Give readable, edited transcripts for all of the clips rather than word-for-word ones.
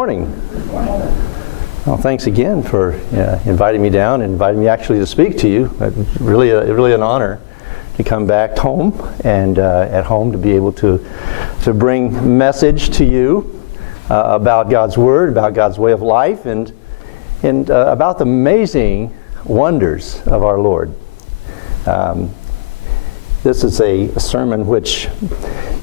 morning. Well, thanks again for inviting me down and inviting me actually to speak to you. Really an honor to come back home and at home to be able to bring message to you about God's Word, about God's way of life, and about the amazing wonders of our Lord. This is a sermon which,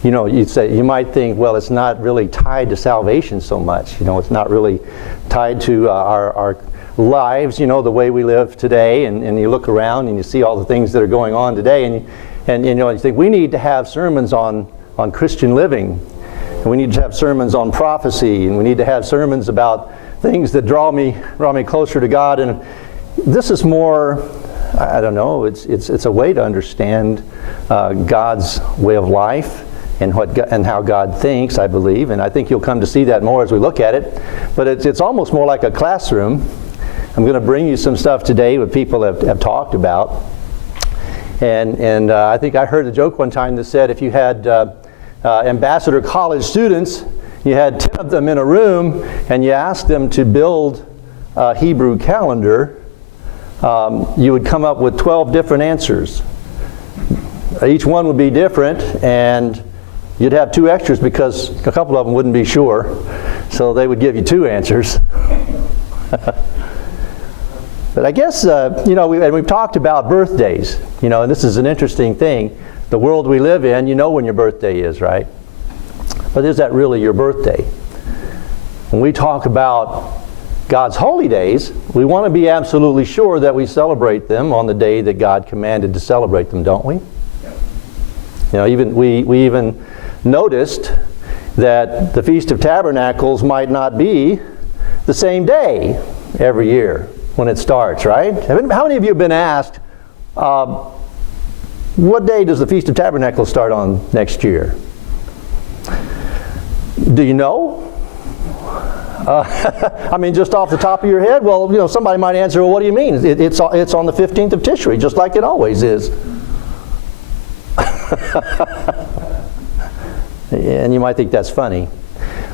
you might think, well, it's not really tied to salvation so much. It's not really tied to our lives, the way we live today. And you look around and you see all the things that are going on today, and you think we need to have sermons on Christian living, and we need to have sermons on prophecy, and we need to have sermons about things that draw me closer to God. And this is more, I don't know, it's a way to understand God's way of life and how God thinks, I believe, and I think you'll come to see that more as we look at it. But it's almost more like a classroom. I'm going to bring you some stuff today what people have talked about, and I think I heard a joke one time that said if you had Ambassador College students, you had 10 of them in a room, and you asked them to build a Hebrew calendar, you would come up with 12 different answers. Each one would be different, and you'd have 2 extras because a couple of them wouldn't be sure, so they would give you 2 answers. But I guess, we've talked about birthdays, and this is an interesting thing. The world we live in, when your birthday is, right? But is that really your birthday? When we talk about God's holy days, we want to be absolutely sure that we celebrate them on the day that God commanded to celebrate them, don't we? We even noticed that the Feast of Tabernacles might not be the same day every year when it starts, right? How many of you have been asked, what day does the Feast of Tabernacles start on next year? Do you know? Just off the top of your head? Well, somebody might answer, well, what do you mean? It's on the 15th of Tishri, just like it always is. And you might think that's funny.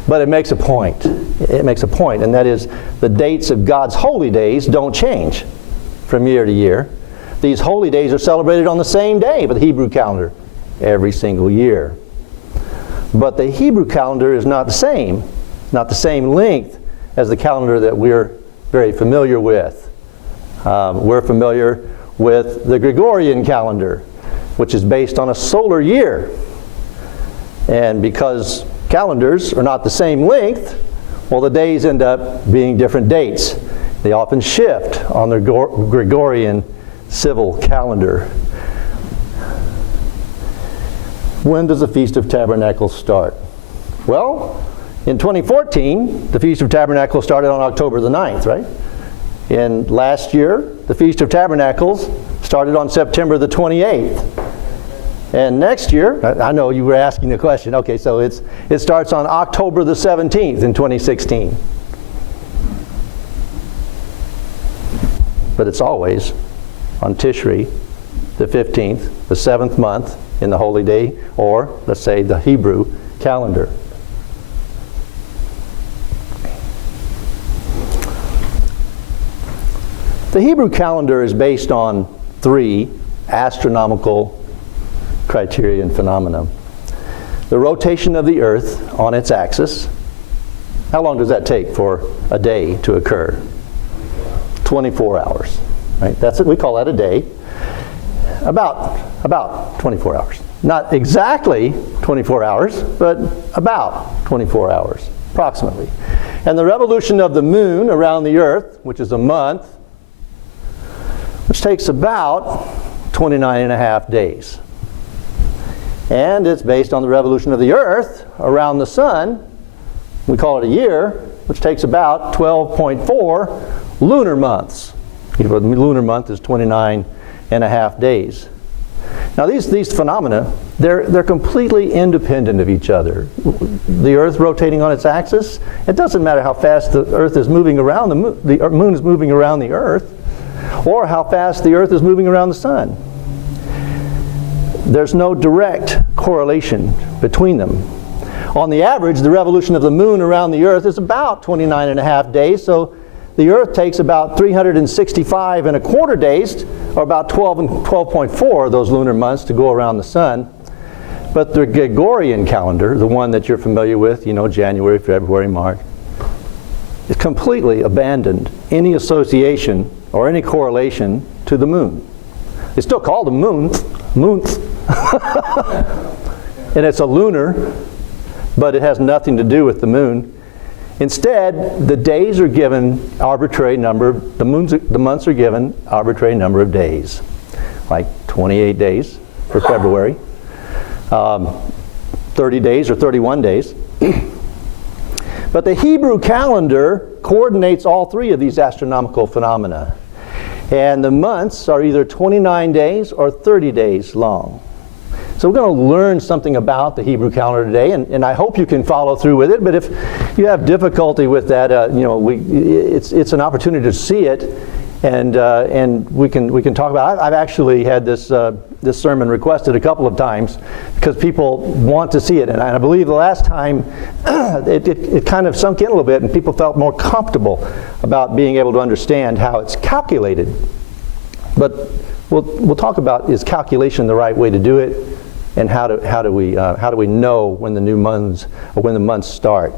But it makes a point. It makes a point, and that is the dates of God's holy days don't change from year to year. These holy days are celebrated on the same day by the Hebrew calendar every single year. But the Hebrew calendar is not the same length as the calendar that we're very familiar with. We're familiar with the Gregorian calendar, which is based on a solar year. And because calendars are not the same length, well, the days end up being different dates. They often shift on the Gregorian civil calendar. When does the Feast of Tabernacles start? Well, in 2014, the Feast of Tabernacles started on October the 9th, right? And last year, the Feast of Tabernacles started on September the 28th. And next year, I know you were asking the question, okay, so it starts on October the 17th in 2016. But it's always on Tishri, the 15th, the 7th month in the holy day, or let's say the Hebrew calendar. The Hebrew calendar is based on 3 astronomical criteria and phenomena. The rotation of the earth on its axis. How long does that take for a day to occur? 24 hours. Right? That's it. We call that a day. About 24 hours. Not exactly 24 hours, but about 24 hours, approximately. And the revolution of the moon around the earth, which is a month, which takes about 29 and a half days. And it's based on the revolution of the earth around the sun. We call it a year, which takes about 12.4 lunar months. The lunar month is 29 and a half days. Now these phenomena, they're completely independent of each other. The earth rotating on its axis, it doesn't matter how fast the earth is moving around the moon is moving around the earth, or how fast the earth is moving around the sun. There's no direct correlation between them. On the average, the revolution of the moon around the earth is about 29 and a half days, so the earth takes about 365 and a quarter days, or about 12.4 of those lunar months to go around the sun. But the Gregorian calendar, the one that you're familiar with, you know, January, February, March, is completely abandoned any association or any correlation to the moon. It's still called a moon, and it's a lunar, but it has nothing to do with the moon. Instead, the days are given arbitrary number, the months are given arbitrary number of days, like 28 days for February, 30 days or 31 days. But the Hebrew calendar coordinates all three of these astronomical phenomena. And the months are either 29 days or 30 days long. So we're going to learn something about the Hebrew calendar today, and I hope you can follow through with it. But if you have difficulty with that, it's an opportunity to see it, and we can talk about it. I've actually had this sermon requested a couple of times because people want to see it, and I believe the last time it kind of sunk in a little bit, and people felt more comfortable about being able to understand how it's calculated. But we'll talk about, is calculation the right way to do it, and how do we know when the new months or when the months start.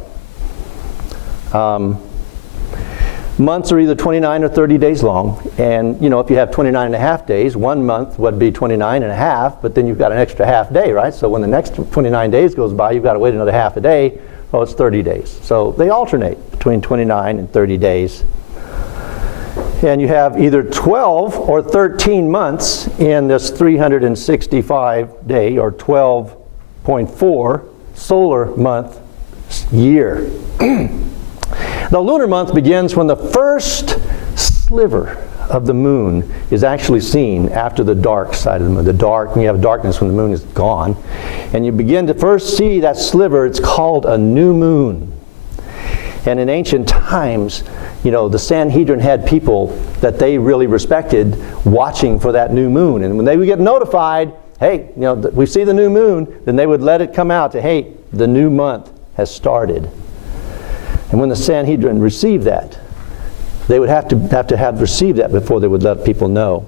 Months are either 29 or 30 days long, and you know, if you have 29 and a half days, 1 month would be 29 and a half, but then you've got an extra half day, right? So when the next 29 days goes by, you've got to wait another half a day. Oh, it's 30 days. So they alternate between 29 and 30 days. And you have either 12 or 13 months in this 365 day or 12.4 solar month year. The lunar month begins when the first sliver of the moon is actually seen after the dark side of the moon. And you have darkness when the moon is gone. And you begin to first see that sliver. It's called a new moon. And in ancient times, you know, the Sanhedrin had people that they really respected watching for that new moon. And when they would get notified, hey, you know, we see the new moon, then they would let it come out to, hey, the new month has started. And when the Sanhedrin received that, they would have to have received that before they would let people know.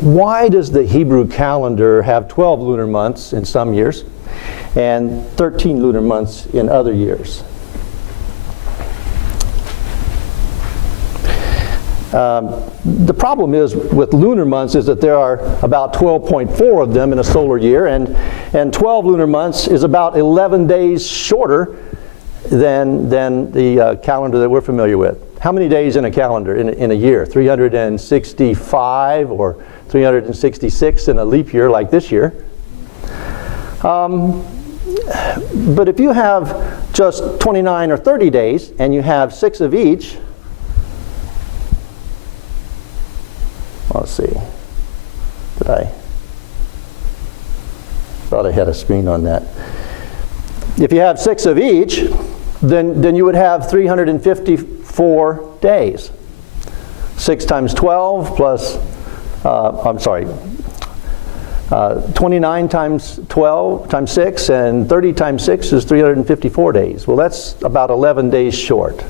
Why does the Hebrew calendar have 12 lunar months in some years and 13 lunar months in other years? The problem is with lunar months is that there are about 12.4 of them in a solar year, and 12 lunar months is about 11 days shorter than the calendar that we're familiar with. How many days in a calendar in a year? 365 or 366 in a leap year like this year. But if you have just 29 or 30 days and you have 6 of each, let's see. I thought I had a screen on that. If you have 6 of each, then you would have 354 days. 6 times 12 plus, 29 times 12 times 6, and 30 times 6 is 354 days. Well, that's about 11 days short.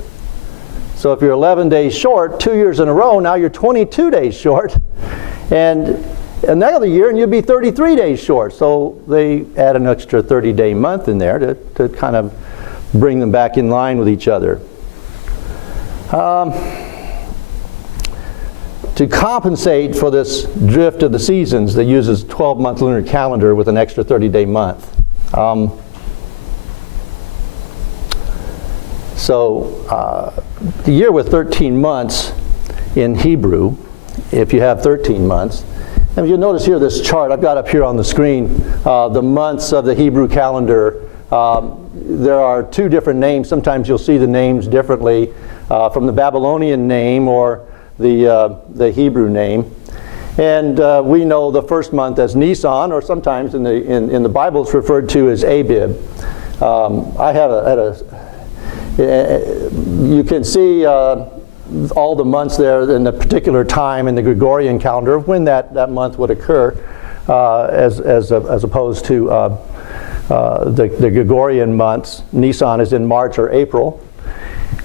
So if you're 11 days short, 2 years in a row, now you're 22 days short. And another year, and you'd be 33 days short. So they add an extra 30-day month in there to kind of bring them back in line with each other. To compensate for this drift of the seasons, they use this 12-month lunar calendar with an extra 30-day month. So the year with 13 months in Hebrew, if you have 13 months, and you'll notice here this chart I've got up here on the screen, the months of the Hebrew calendar. There are 2 different names. Sometimes you'll see the names differently from the Babylonian name or the Hebrew name. And we know the first month as Nisan, or sometimes in the Bible it's referred to as Abib. I have you can see all the months there in the particular time in the Gregorian calendar of when that month would occur, as opposed to the Gregorian months. Nisan is in March or April.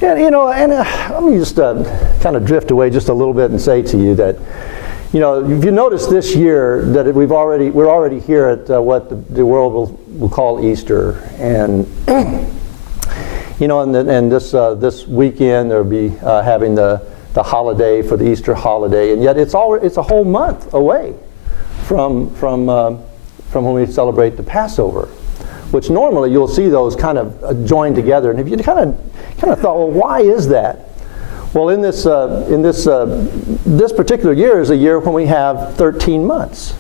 And let me just kind of drift away just a little bit and say to you that, if you notice this year that we're already here at what the world will call Easter, and and this weekend they'll be having the holiday for the Easter holiday, and yet it's a whole month away from when we celebrate the Passover, which normally you'll see those kind of joined together. And if you kind of thought, well, why is that? Well, in this particular year is a year when we have 13 months,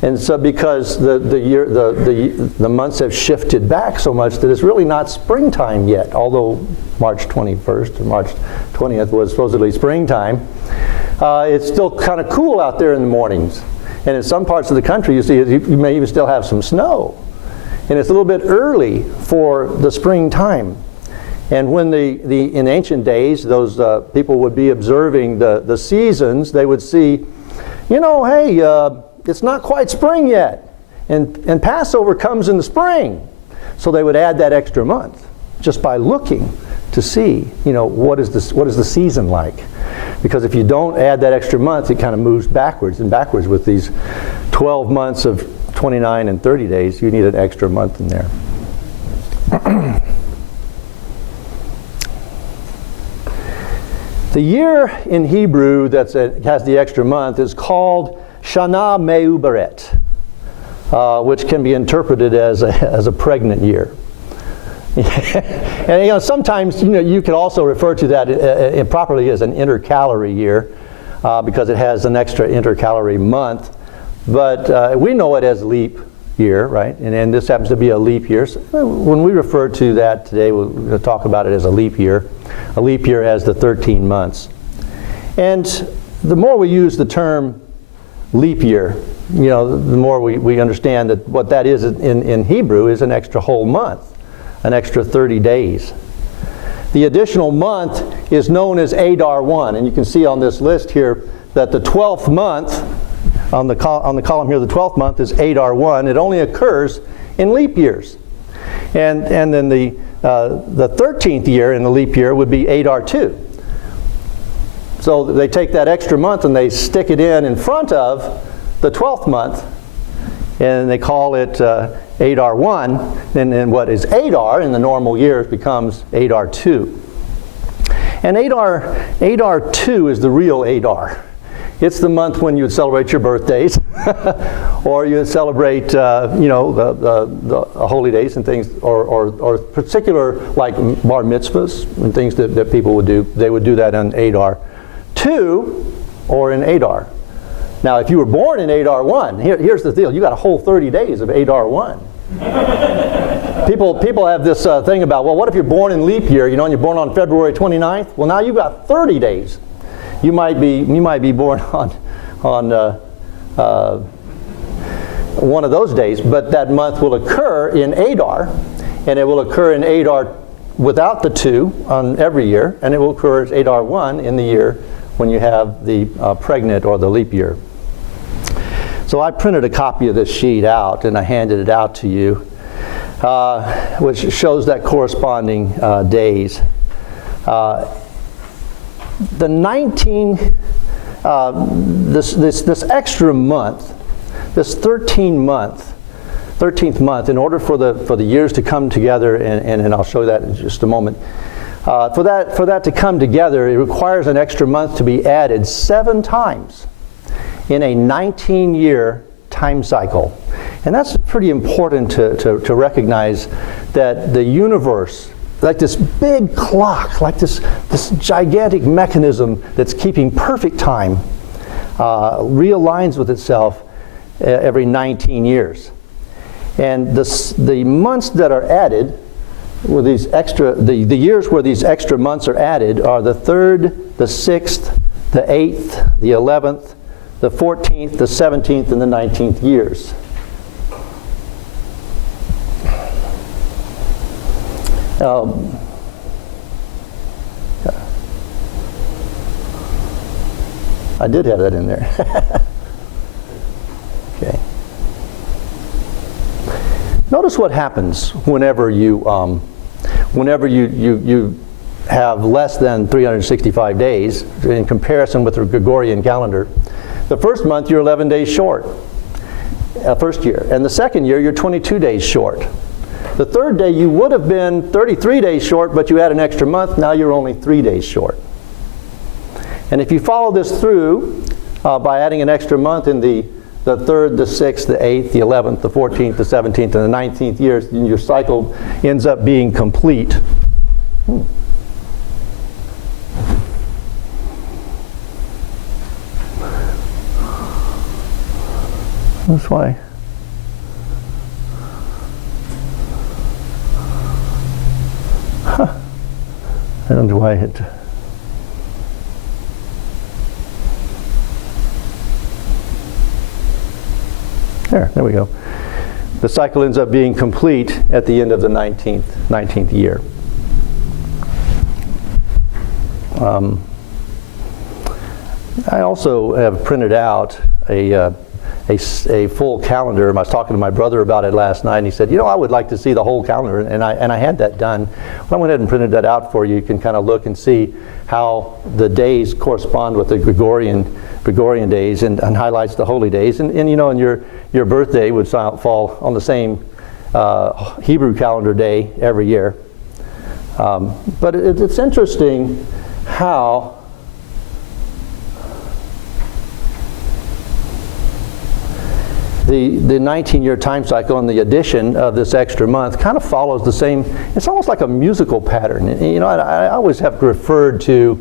and so because the months have shifted back so much that it's really not springtime yet. Although March 21st or March 20th was supposedly springtime, it's still kind of cool out there in the mornings, and in some parts of the country you may even still have some snow, and it's a little bit early for the springtime. And when in ancient days, those people would be observing the seasons, they would see, hey, it's not quite spring yet, and Passover comes in the spring. So they would add that extra month just by looking to see, what is the season like? Because if you don't add that extra month, it kind of moves backwards and backwards. With these 12 months of 29 and 30 days, you need an extra month in there. The year in Hebrew that has the extra month is called Shana Me'uberet, which can be interpreted as a pregnant year. And sometimes you could also refer to that improperly as an intercalary year, because it has an extra intercalary month. But we know it as leap year, right? And this happens to be a leap year. So when we refer to that today, we're going to talk about it as a leap year. A leap year as the 13 months. And the more we use the term leap year, the more we understand that what that is in Hebrew is an extra whole month, an extra 30 days. The additional month is known as Adar 1, and you can see on this list here that the 12th month, on the column here, the 12th month is Adar 1. It only occurs in leap years. And then the 13th year in the leap year would be Adar 2. So they take that extra month and they stick it in front of the 12th month, and they call it Adar 1. And then what is Adar in the normal years becomes Adar 2. And Adar 2 is the real Adar. It's the month when you would celebrate your birthdays, or you would celebrate, the holy days and things, or particular like bar mitzvahs and things that people would do. They would do that in Adar 2 or in Adar. Now, if you were born in Adar 1, here's the deal: you got a whole 30 days of Adar 1. People have this thing about, well, what if you're born in leap year? And you're born on February 29th. Well, now you've got 30 days. You might be born on one of those days, but that month will occur in Adar, and it will occur in Adar without the 2 on every year, and it will occur as Adar 1 in the year when you have the pregnant or the leap year. So I printed a copy of this sheet out and I handed it out to you, which shows that corresponding days. The 19, this extra month, this 13th month, in order for the years to come together, and I'll show that in just a moment, for that to come together, it requires an extra month to be added 7 times in a 19-year time cycle. And that's pretty important to recognize that the universe, like this big clock, like this gigantic mechanism that's keeping perfect time, realigns with itself every 19 years. And the months that are added, with these extra, the years where these extra months are added are the 3rd, the 6th, the 8th, the 11th, the 14th, the 17th, and the 19th years. I did have that in there. Okay. Notice what happens whenever you have less than 365 days in comparison with the Gregorian calendar. The first month you're 11 days short, first year. And the second year you're 22 days short. The third day you would have been 33 days short, but you had an extra month. Now you're only 3 days short. And if you follow this through by adding an extra month in the 3rd, the 6th, the 8th, the 11th, the 14th, the 17th, and the 19th years, your cycle ends up being complete. That's why. I don't know why it. There we go. The cycle ends up being complete at the end of the 19th year. I also have printed out a full calendar. I was talking to my brother about it last night, and he said, you know, I would like to see the whole calendar, and I had that done. Well, I went ahead and printed that out for you. You can kind of look and see how the days correspond with the Gregorian days, and highlights the holy days. And you know, and your birthday would fall on the same Hebrew calendar day every year. But it's interesting how the 19-year time cycle and the addition of this extra month kind of follows the same. It's almost like a musical pattern. You know, I always have referred to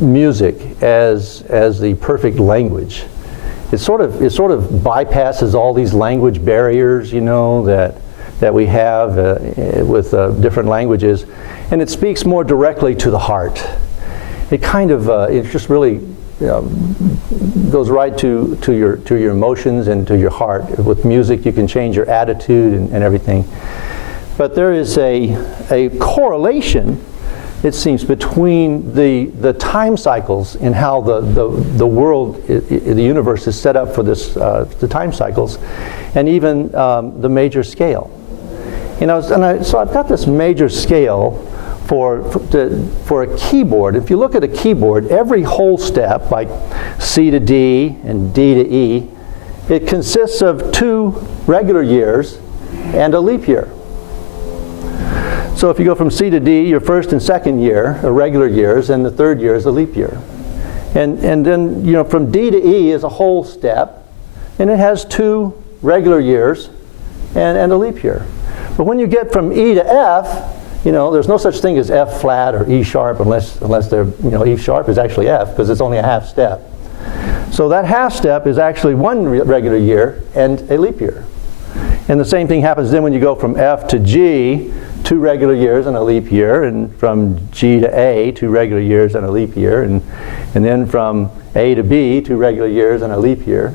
music as the perfect language. It sort of bypasses all these language barriers, you know, that we have with different languages, and it speaks more directly to the heart. It kind of it just really goes right to your emotions and to your heart. With music, you can change your attitude and everything. But there is a correlation, it seems, between the time cycles and how the world, the universe is set up for this, the time cycles, and even the major scale. You know, so I've got this major scale for a keyboard. If you look at a keyboard, every whole step, like C to D and D to E, it consists of 2 regular years and a leap year. So if you go from C to D, your first and second year are regular years, and the third year is a leap year. And then, you know, from D to E is a whole step, and it has 2 regular years and a leap year. But when you get from E to F, you know, there's no such thing as F flat or E sharp unless they're, you know, E sharp is actually F because it's only a half step. So that half step is actually 1 regular year and a leap year. And the same thing happens then when you go from F to G, 2 regular years and a leap year, and from G to A, 2 regular years and a leap year, and then from A to B, 2 regular years and a leap year.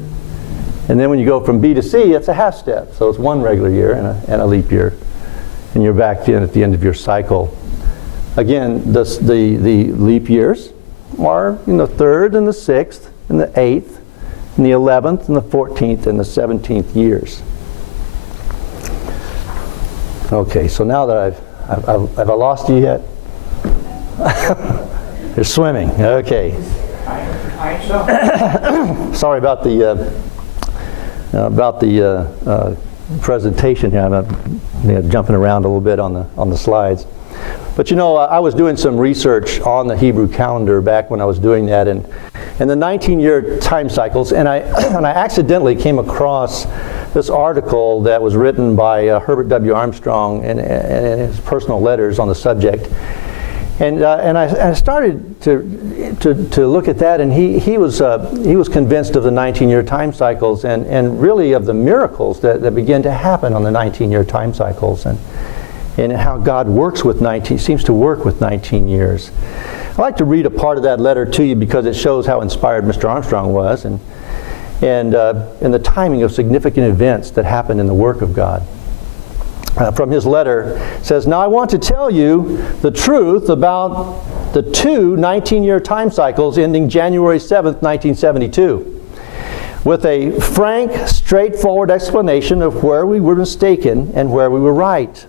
And then when you go from B to C, it's a half step. So it's 1 regular year and a leap year. And you're back in at the end of your cycle. Again, the leap years are in the 3rd and the 6th and the 8th and the 11th and the 14th and the 17th years. Okay, so now that have I lost you yet? You're swimming. Okay. Sorry about the presentation here. I'm jumping around a little bit on the slides. But you know, I was doing some research on the Hebrew calendar back when I was doing that, and the 19-year time cycles, and I accidentally came across this article that was written by Herbert W. Armstrong and his personal letters on the subject. And I started to look at that, and he was convinced of the 19-year time cycles and really of the miracles that begin to happen on the 19-year time cycles, and how God seems to work with 19 years. I'd like to read a part of that letter to you because it shows how inspired Mr. Armstrong was and the timing of significant events that happened in the work of God. From his letter, it says, "Now I want to tell you the truth about the 2 19-year time cycles ending January 7th, 1972. with a frank, straightforward explanation of where we were mistaken and where we were right.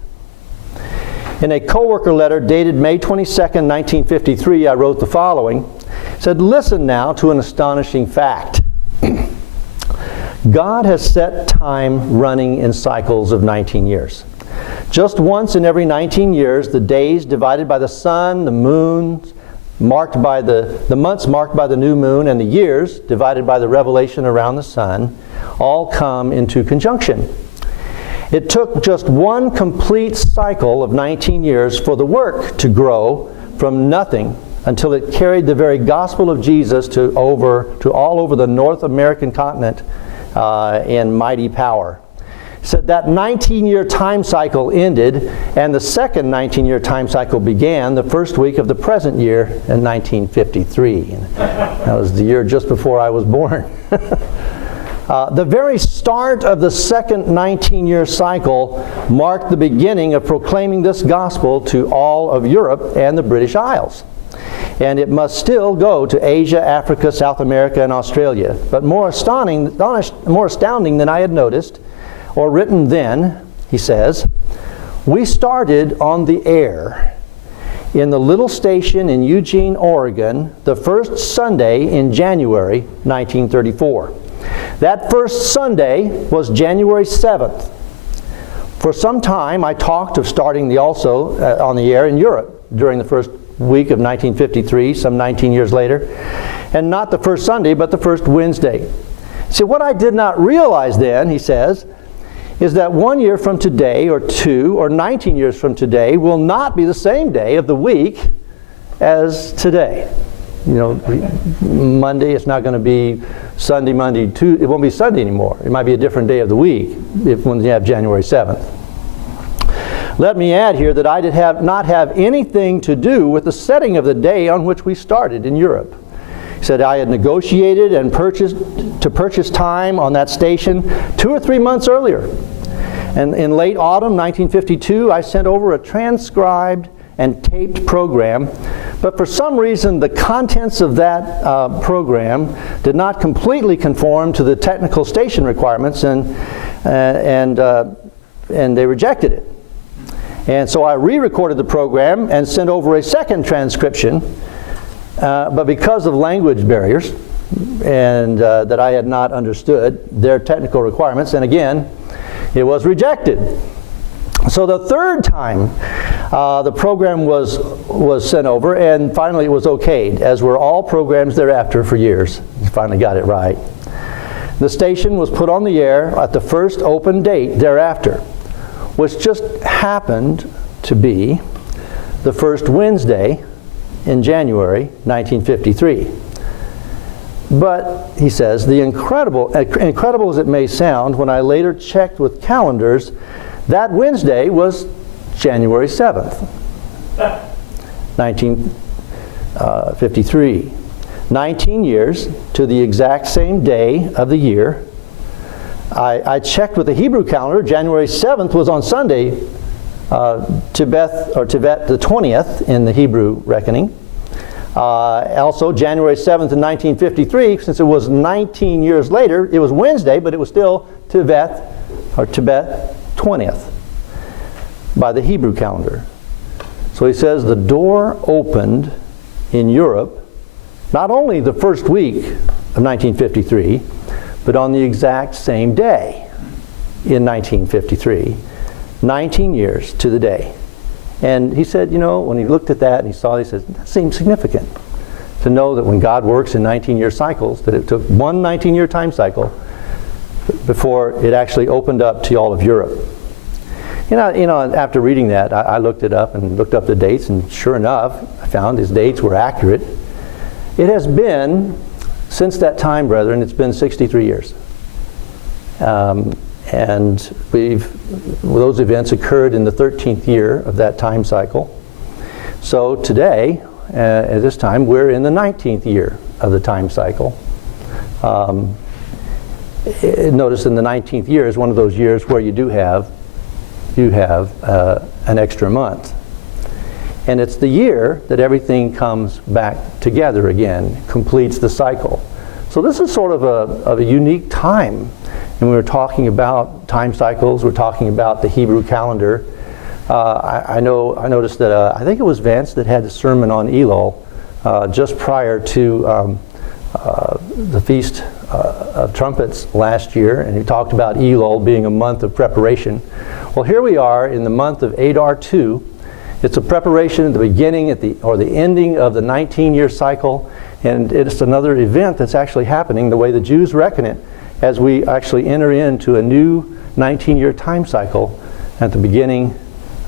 In a co-worker letter dated May 22nd, 1953, I wrote the following. It said, "Listen now to an astonishing fact. God has set time running in cycles of 19 years. Just once in every 19 years, the days divided by the sun, the moons, marked by the months marked by the new moon, and the years divided by the revelation around the sun, all come into conjunction. It took just one complete cycle of 19 years for the work to grow from nothing until it carried the very gospel of Jesus to all over the North American continent in mighty power." Said that 19-year time cycle ended, and the second 19-year time cycle began the first week of the present year in 1953. And that was the year just before I was born. The very start of the second 19-year cycle marked the beginning of proclaiming this gospel to all of Europe and the British Isles. And it must still go to Asia, Africa, South America, and Australia. But more astounding than I had noticed, or written then, he says, we started on the air in the little station in Eugene, Oregon, the first Sunday in January 1934. That first Sunday was January 7th. For some time, I talked of starting on the air in Europe during the first week of 1953, some 19 years later, and not the first Sunday, but the first Wednesday. See, what I did not realize then, he says, is that 1 year from today, or 2, or 19 years from today, will not be the same day of the week as today. You know, Monday, it's not going to be Sunday, Monday, Tuesday. It won't be Sunday anymore. It might be a different day of the week when you have January 7th. Let me add here that I did not have anything to do with the setting of the day on which we started in Europe. He said I had negotiated and purchase time on that station 2 or 3 months earlier. And in late autumn 1952, I sent over a transcribed and taped program, but for some reason the contents of that program did not completely conform to the technical station requirements, and they rejected it. And so I re-recorded the program and sent over a second transcription, but because of language barriers and that I had not understood their technical requirements, and again, it was rejected. So the third time the program was sent over, and finally it was okayed, as were all programs thereafter for years. We finally got it right. The station was put on the air at the first open date thereafter, which just happened to be the first Wednesday in January 1953. But, he says, the incredible as it may sound, when I later checked with calendars, that Wednesday was January 7th, 1953. 19 years to the exact same day of the year. I checked with the Hebrew calendar. January 7th was on Sunday, Tibet the 20th in the Hebrew reckoning. Also, January 7th in 1953, since it was 19 years later, it was Wednesday, but it was still Tibet 20th by the Hebrew calendar. So he says the door opened in Europe not only the first week of 1953, but on the exact same day in 1953, 19 years to the day. And he said, you know, when he looked at that and he saw it, he said, that seems significant to know that when God works in 19-year cycles, that it took one 19-year time cycle before it actually opened up to all of Europe. You know, after reading that, I looked it up and looked up the dates, and sure enough, I found his dates were accurate. It has been, since that time, brethren, it's been 63 years. And those events occurred in the 13th year of that time cycle. So today, at this time, we're in the 19th year of the time cycle. Notice in the 19th year is one of those years where you have an extra month. And it's the year that everything comes back together again, completes the cycle. So this is sort of a unique time. And we were talking about time cycles. We're talking about the Hebrew calendar. I noticed that I think it was Vance that had the sermon on Elul just prior to the Feast of Trumpets last year, and he talked about Elul being a month of preparation. Well, here we are in the month of Adar 2. It's a preparation at the beginning or the ending of the 19-year cycle, and it's another event that's actually happening the way the Jews reckon it, as we actually enter into a new 19-year time cycle at the beginning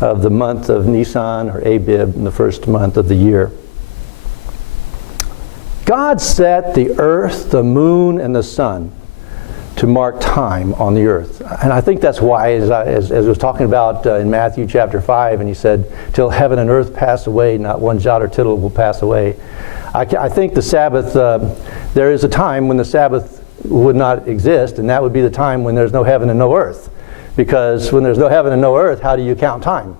of the month of Nisan or Abib, in the first month of the year. God set the earth, the moon, and the sun to mark time on the earth. And I think that's why, as I was talking about in Matthew chapter 5, and he said, till heaven and earth pass away, not one jot or tittle will pass away. I think the Sabbath, there is a time when the Sabbath would not exist, and that would be the time when there's no heaven and no earth. Because when there's no heaven and no earth, how do you count time?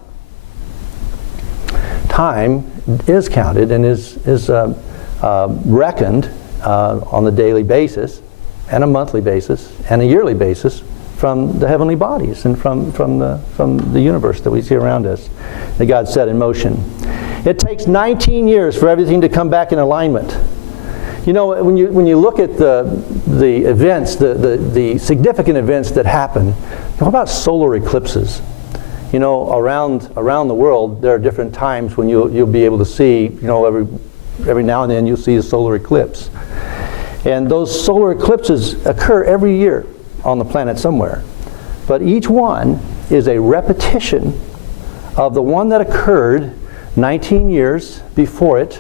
Time is counted and is reckoned on a daily basis and a monthly basis and a yearly basis from the heavenly bodies and from the universe that we see around us that God set in motion. It takes 19 years for everything to come back in alignment. You know, when you look at the events, the significant events that happen, what about solar eclipses? You know, around the world, there are different times when you'll be able to see, you know, every now and then you'll see a solar eclipse. And those solar eclipses occur every year on the planet somewhere. But each one is a repetition of the one that occurred 19 years before it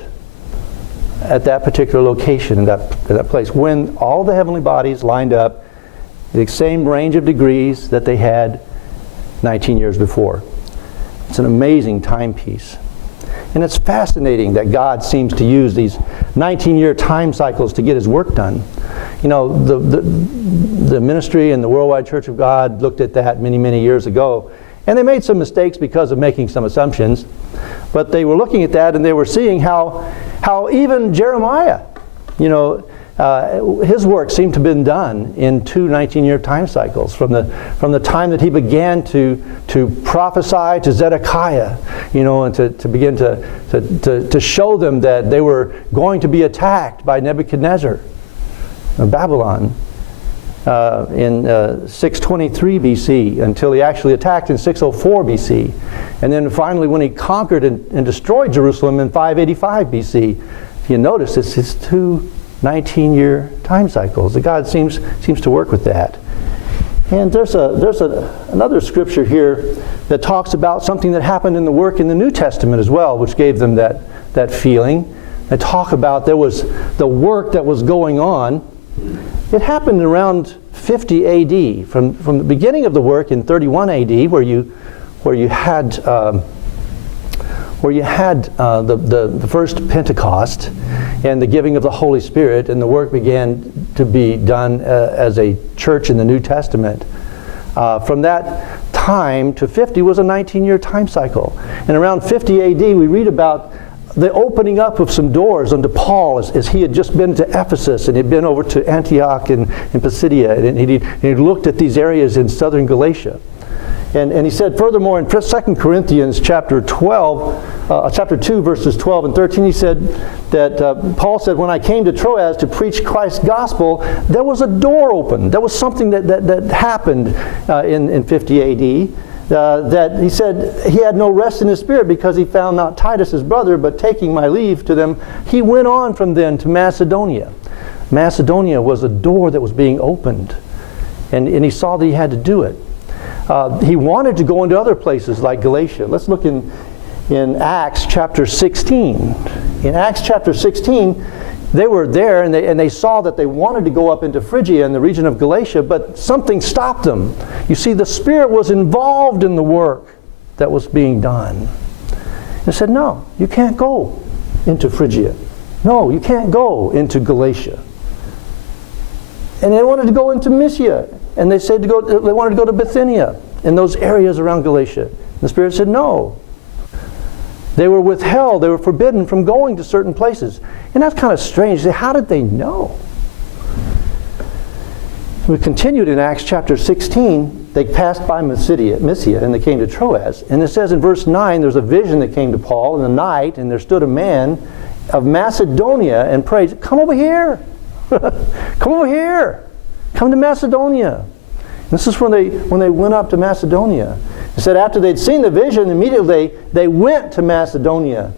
at that particular location, in that place, when all the heavenly bodies lined up the same range of degrees that they had 19 years before. It's an amazing timepiece. And it's fascinating that God seems to use these 19-year time cycles to get His work done. You know, the ministry and the Worldwide Church of God looked at that many, many years ago. And they made some mistakes because of making some assumptions. But they were looking at that and they were seeing how even Jeremiah, you know, his work seemed to have been done in 2 19-year time cycles, from the time that he began to prophesy to Zedekiah, you know, and to begin to show them that they were going to be attacked by Nebuchadnezzar of Babylon in 623 BC, until he actually attacked in 604 BC. And then finally when he conquered and destroyed Jerusalem in 585 BC. If you notice, it's 2 19-year time cycles. The God seems to work with that. And there's another scripture here that talks about something that happened in the work in the New Testament as well, which gave them that feeling. They talk about there was the work that was going on. It happened around 50 AD, from the beginning of the work in 31 AD, where you had the first Pentecost and the giving of the Holy Spirit, and the work began to be done as a church in the New Testament. From that time to 50 was a 19-year time cycle. And around 50 AD, we read about the opening up of some doors unto Paul as he had just been to Ephesus and he'd been over to Antioch and Pisidia, and he'd looked at these areas in southern Galatia. And he said, furthermore, in 2 Corinthians chapter 2, verses 12 and 13, he said that Paul said, when I came to Troas to preach Christ's gospel, there was a door open. There was something that happened in 50 AD. That he said he had no rest in his spirit because he found not Titus his brother, but taking my leave to them, he went on from then to Macedonia. Macedonia was a door that was being opened, and he saw that he had to do it. He wanted to go into other places like Galatia. Let's look in Acts chapter 16. In Acts chapter 16, they were there and they saw that they wanted to go up into Phrygia and the region of Galatia, but something stopped them. You see, the Spirit was involved in the work that was being done. They said, no, you can't go into Phrygia. No, you can't go into Galatia. And they wanted to go into Mysia. And they said they wanted to go to Bithynia in those areas around Galatia. And the Spirit said, no. They were withheld. They were forbidden from going to certain places. And that's kind of strange. How did they know? We continued in Acts chapter 16. They passed by Mysia and they came to Troas. And it says in verse 9, there's a vision that came to Paul in the night, and there stood a man of Macedonia and prayed, come over here. Come over here. Come to Macedonia. This is when they went up to Macedonia. It said after they'd seen the vision, immediately they went to Macedonia.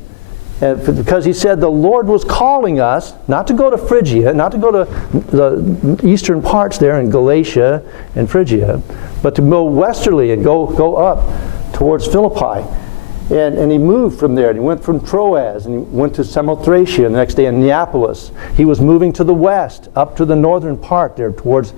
Because he said the Lord was calling us not to go to Phrygia, not to go to the eastern parts there in Galatia and Phrygia, but to go westerly and go up towards Philippi. And he moved from there. And he went from Troas and he went to Samothracia, and the next day in Neapolis. He was moving to the west, up to the northern part there towards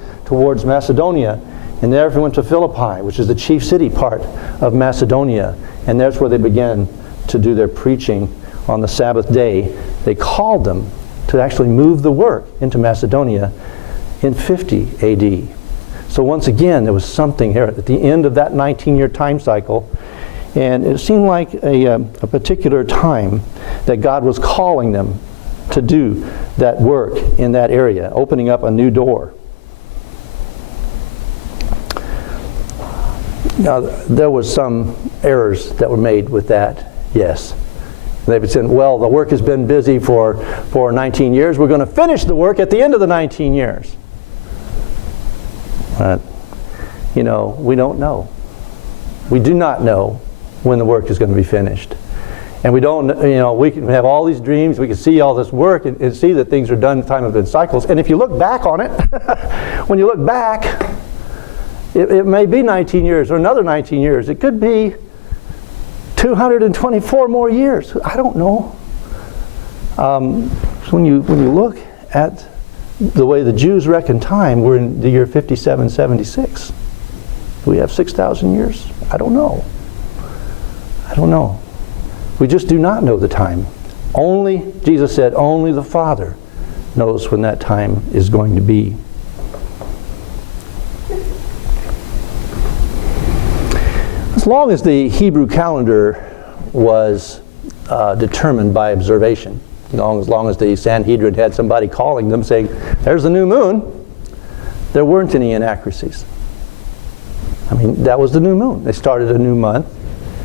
Macedonia. And there he went to Philippi, which is the chief city part of Macedonia. And that's where they began to do their preaching on the Sabbath day. They called them to actually move the work into Macedonia in 50 AD. So once again, there was something here at the end of that 19-year time cycle. And it seemed like a particular time that God was calling them to do that work in that area, opening up a new door. Now, there was some errors that were made with that, yes. They would say, well, the work has been busy for 19 years. We're going to finish the work at the end of the 19 years. But, we don't know. We do not know when the work is going to be finished. And we don't, we can have all these dreams, we can see all this work and see that things are done in time of in cycles. And if you look back on it, when you look back, it may be 19 years or another 19 years. It could be 224 more years. I don't know. So when you look at the way the Jews reckon time, we're in the year 5776. Do we have 6,000 years? I don't know. We just do not know the time. Jesus said, only the Father knows when that time is going to be. As long as the Hebrew calendar was determined by observation, as long as the Sanhedrin had somebody calling them saying, there's the new moon, there weren't any inaccuracies. I mean, that was the new moon. They started a new month,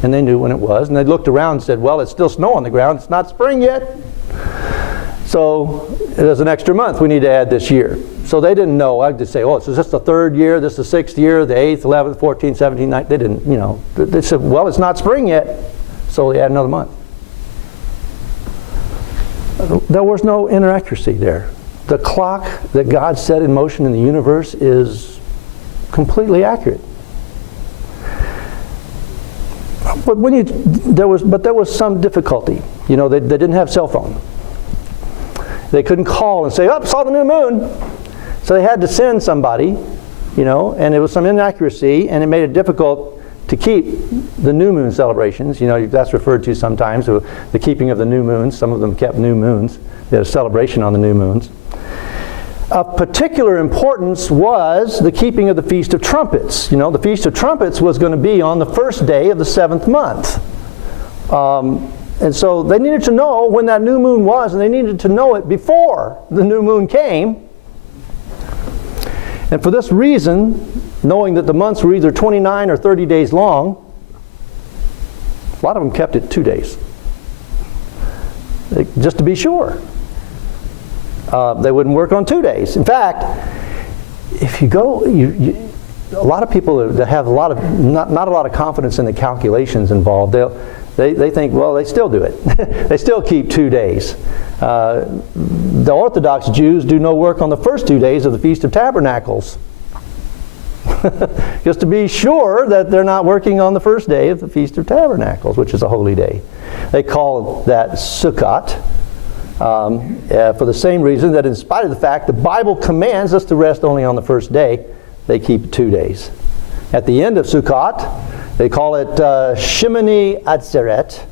and they knew when it was, and they looked around and said, well, it's still snow on the ground, it's not spring yet. So there's an extra month we need to add this year. So they didn't know. I'd just say, is this the third year, this is the 6th year, the 8th, 11th, 14th, 17th, 19th. They didn't, they said, well, it's not spring yet, so they add another month. There was no inaccuracy there. The clock that God set in motion in the universe is completely accurate. But there was some difficulty. They didn't have cell phone. They couldn't call and say, saw the new moon. So they had to send somebody, and there was some inaccuracy, and it made it difficult to keep the new moon celebrations. That's referred to sometimes, the keeping of the new moons. Some of them kept new moons. They had a celebration on the new moons. Of particular importance was the keeping of the Feast of Trumpets. The Feast of Trumpets was going to be on the first day of the 7th month. And so they needed to know when that new moon was, and they needed to know it before the new moon came. And for this reason, knowing that the months were either 29 or 30 days long, a lot of them kept it 2 days. Just to be sure. They wouldn't work on 2 days. In fact, if you go, a lot of people that have not a lot of confidence in the calculations involved, they think, well, they still do it. They still keep 2 days. The Orthodox Jews do no work on the first 2 days of the Feast of Tabernacles. Just to be sure that they're not working on the first day of the Feast of Tabernacles, which is a holy day. They call that Sukkot. For the same reason that in spite of the fact the Bible commands us to rest only on the first day, they keep 2 days. At the end of Sukkot, they call it Shemini Atzeret,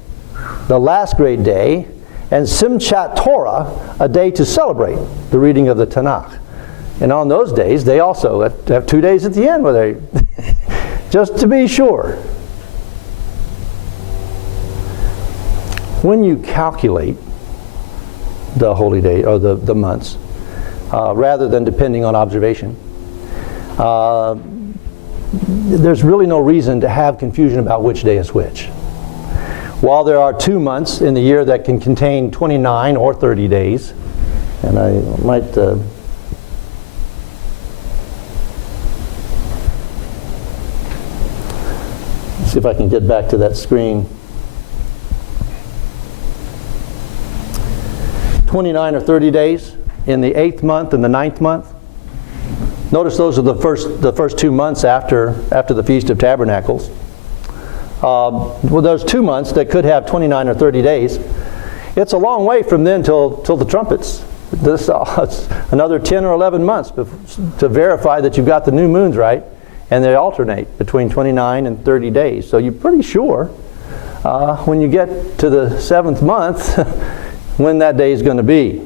the last great day, and Simchat Torah, a day to celebrate the reading of the Tanakh. And on those days, they also have 2 days at the end where they, just to be sure. When you calculate the holy day, or the months, rather than depending on observation, there's really no reason to have confusion about which day is which. While there are 2 months in the year that can contain 29 or 30 days, and I might see if I can get back to that screen. 29 or 30 days in the 8th month and the 9th month. Notice those are the first 2 months after the Feast of Tabernacles. Well, those 2 months that could have 29 or 30 days. It's a long way from then till the trumpets. It's another 10 or 11 months to verify that you've got the new moons right, and they alternate between 29 and 30 days. So you're pretty sure when you get to the 7th month when that day is going to be.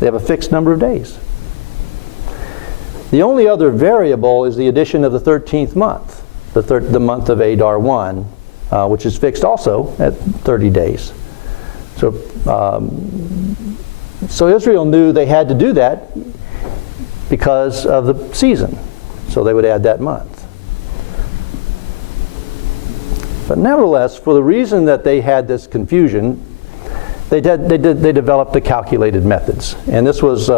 They have a fixed number of days. The only other variable is the addition of the 13th month, the month of Adar 1, which is fixed also at 30 days. So Israel knew they had to do that because of the season. So they would add that month. But nevertheless, for the reason that they had this confusion, they developed the calculated methods. And this was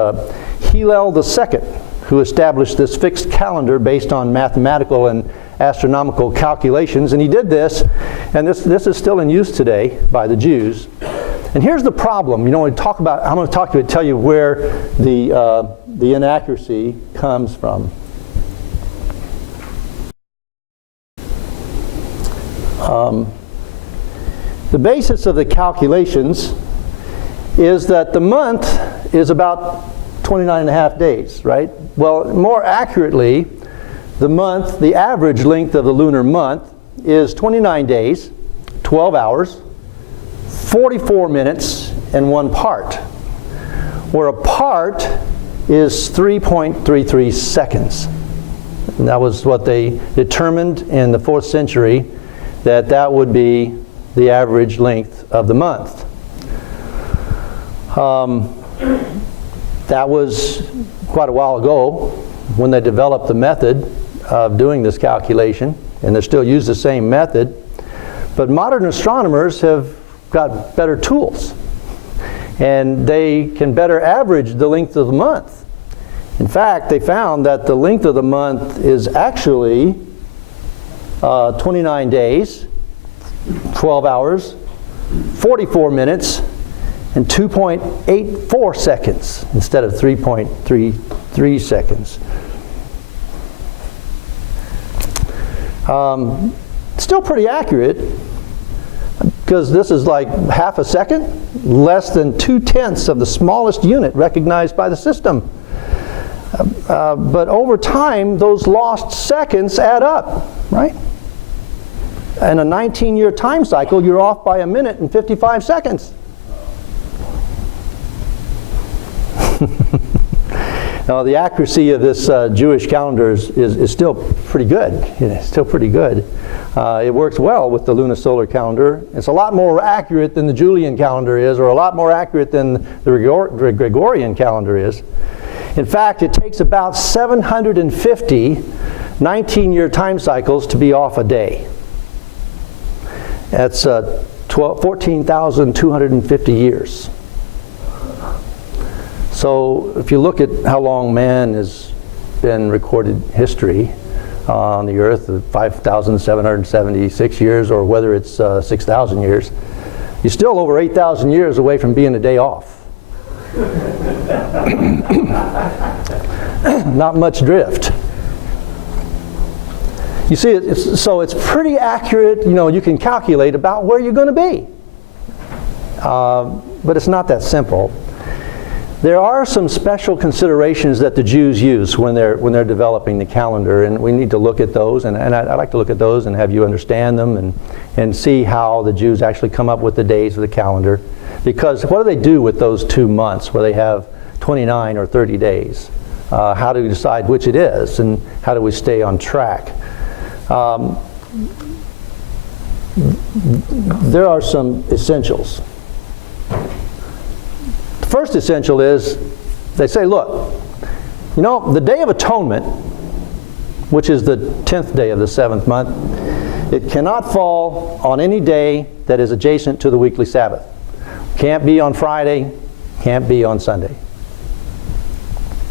Hillel II who established this fixed calendar based on mathematical and astronomical calculations. And he did this, and this is still in use today by the Jews. And here's the problem. You know, when we talk about, I'm going to talk to you, tell you where the inaccuracy comes from. The basis of the calculations is that the month is about 29 and a half days, right? Well, more accurately, the average length of the lunar month is 29 days, 12 hours, 44 minutes, and 1 part, where a part is 3.33 seconds. And that was what they determined in the 4th century, that would be the average length of the month. That was quite a while ago when they developed the method of doing this calculation, and they still use the same method. But modern astronomers have got better tools, and they can better average the length of the month. In fact, they found that the length of the month is actually 29 days, 12 hours, 44 minutes, and 2.84 seconds instead of 3.33 seconds. Still pretty accurate, because this is like half a second, less than 2/10 of the smallest unit recognized by the system. But over time, those lost seconds add up, right? In a 19-year time cycle, you're off by 1 minute and 55 seconds. Now, the accuracy of this Jewish calendar is still pretty good. It's still pretty good. It works well with the lunisolar calendar. It's a lot more accurate than the Julian calendar is, or a lot more accurate than the Gregorian calendar is. In fact, it takes about 750 19-year time cycles to be off a day. That's 14,250 years. So if you look at how long man has been recorded history on the earth, 5,776 years, or whether it's 6,000 years, you're still over 8,000 years away from being a day off. Not much drift. You see, it's pretty accurate. You know, you can calculate about where you're going to be. But it's not that simple. There are some special considerations that the Jews use when they're developing the calendar, and we need to look at those, and I'd like to look at those and have you understand them and see how the Jews actually come up with the days of the calendar. Because what do they do with those 2 months where they have 29 or 30 days? How do we decide which it is, and how do we stay on track? There are some essentials. The first essential is, they say, look, You know, the Day of Atonement, which is the 10th day of the 7th month, it cannot fall on any day that is adjacent to the weekly Sabbath. Can't be on Friday, can't be on Sunday.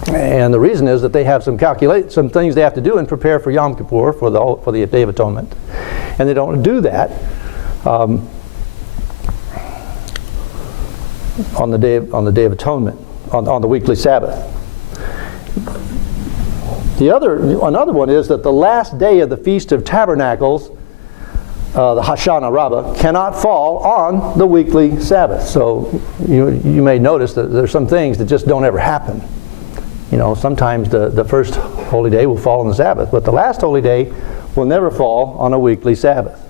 And the reason is that they have some things they have to do and prepare for Yom Kippur, for the Day of Atonement. And they don't do that on the Day of Atonement, on the weekly Sabbath. Another one is that the last day of the Feast of Tabernacles, the Hoshana Rabbah, cannot fall on the weekly Sabbath. So you may notice that there's some things that just don't ever happen. You know, sometimes the first holy day will fall on the Sabbath, but the last holy day will never fall on a weekly Sabbath.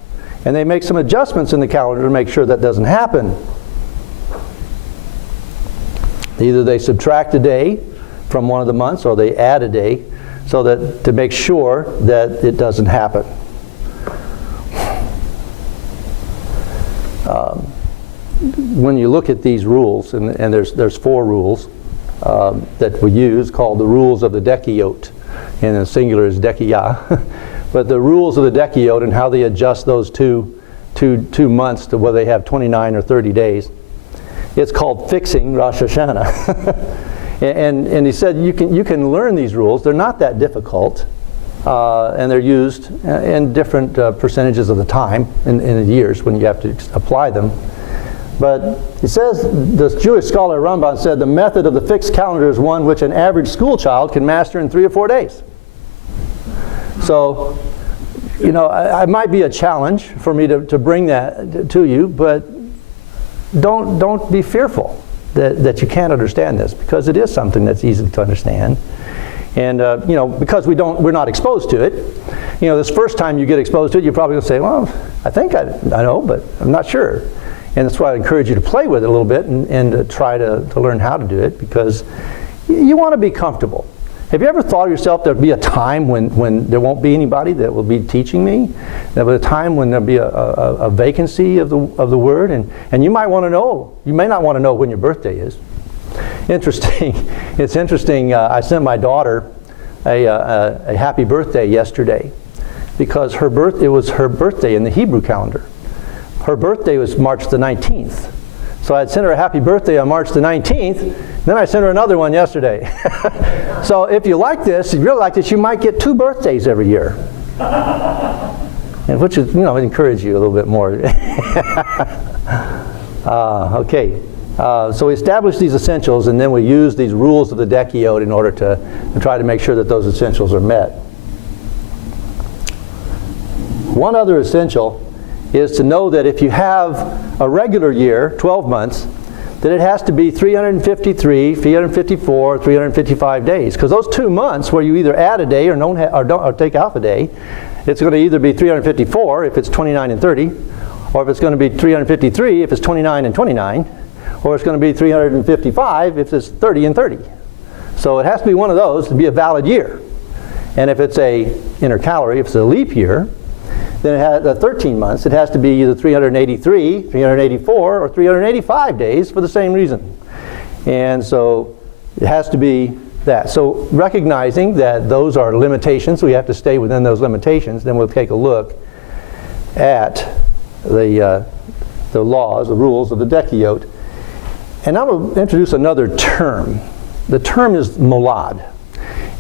And they make some adjustments in the calendar to make sure that doesn't happen. Either they subtract a day from one of the months, or they add a day, so that to make sure that it doesn't happen. When you look at these rules, and there's 4 rules that we use, called the rules of the Dechiyot, and the singular is Dechiyah. But the rules of the Dechiyot and how they adjust those two months to whether they have 29 or 30 days, it's called fixing Rosh Hashanah. And he said you can learn these rules. They're not that difficult, and they're used in different percentages of the time in the years when you have to apply them. But he says, the Jewish scholar Ramban said, the method of the fixed calendar is one which an average school child can master in 3 or 4 days. So, you know, it might be a challenge for me to bring that to you, but don't be fearful that you can't understand this, because it is something that's easy to understand. And you know, because we're not exposed to it. You know, this first time you get exposed to it, you're probably going to say, well, I think I know, but I'm not sure. And that's why I encourage you to play with it a little bit and try to learn how to do it, because you want to be comfortable. Have you ever thought of yourself there'll be a time when there won't be anybody that will be teaching me? There'll be a time when there'll be a vacancy of the Word, and you might want to know. You may not want to know when your birthday is. Interesting. It's interesting. I sent my daughter a happy birthday yesterday, because it was her birthday in the Hebrew calendar. Her birthday was March the 19th. So I'd sent her a happy birthday on March the 19th, then I sent her another one yesterday. So if you like this, if you really like this, you might get 2 birthdays every year. And which is, you know, encourage you a little bit more. Okay. So we establish these essentials, and then we use these rules of the Dechiyot in order to try to make sure that those essentials are met. One other essential is to know that if you have a regular year, 12 months, that it has to be 353, 354, 355 days. Because those 2 months where you either add a day or take off a day, it's going to either be 354 if it's 29 and 30, or if it's going to be 353 if it's 29 and 29, or it's going to be 355 if it's 30 and 30. So it has to be one of those to be a valid year. And if it's a intercalary, if it's a leap year, then it has 13 months. It has to be either 383, 384, or 385 days for the same reason. And so it has to be that. So recognizing that those are limitations, we have to stay within those limitations, then we'll take a look at the laws, the rules of the Dechiyot. And I will introduce another term. The term is molad.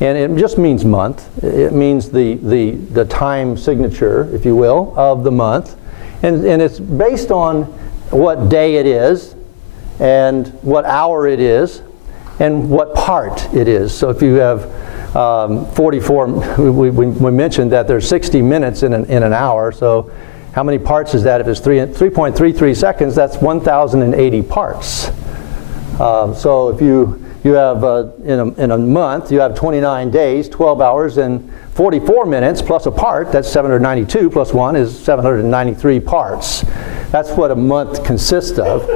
And it just means month. It means the time signature, if you will, of the month. And it's based on what day it is, and what hour it is, and what part it is. So if you have 44, we mentioned that there's 60 minutes in an hour. So how many parts is that? If it's 3.33 seconds, that's 1,080 parts. So if you have, in a month, you have 29 days, 12 hours, and 44 minutes plus a part. That's 792 plus 1 is 793 parts. That's what a month consists of.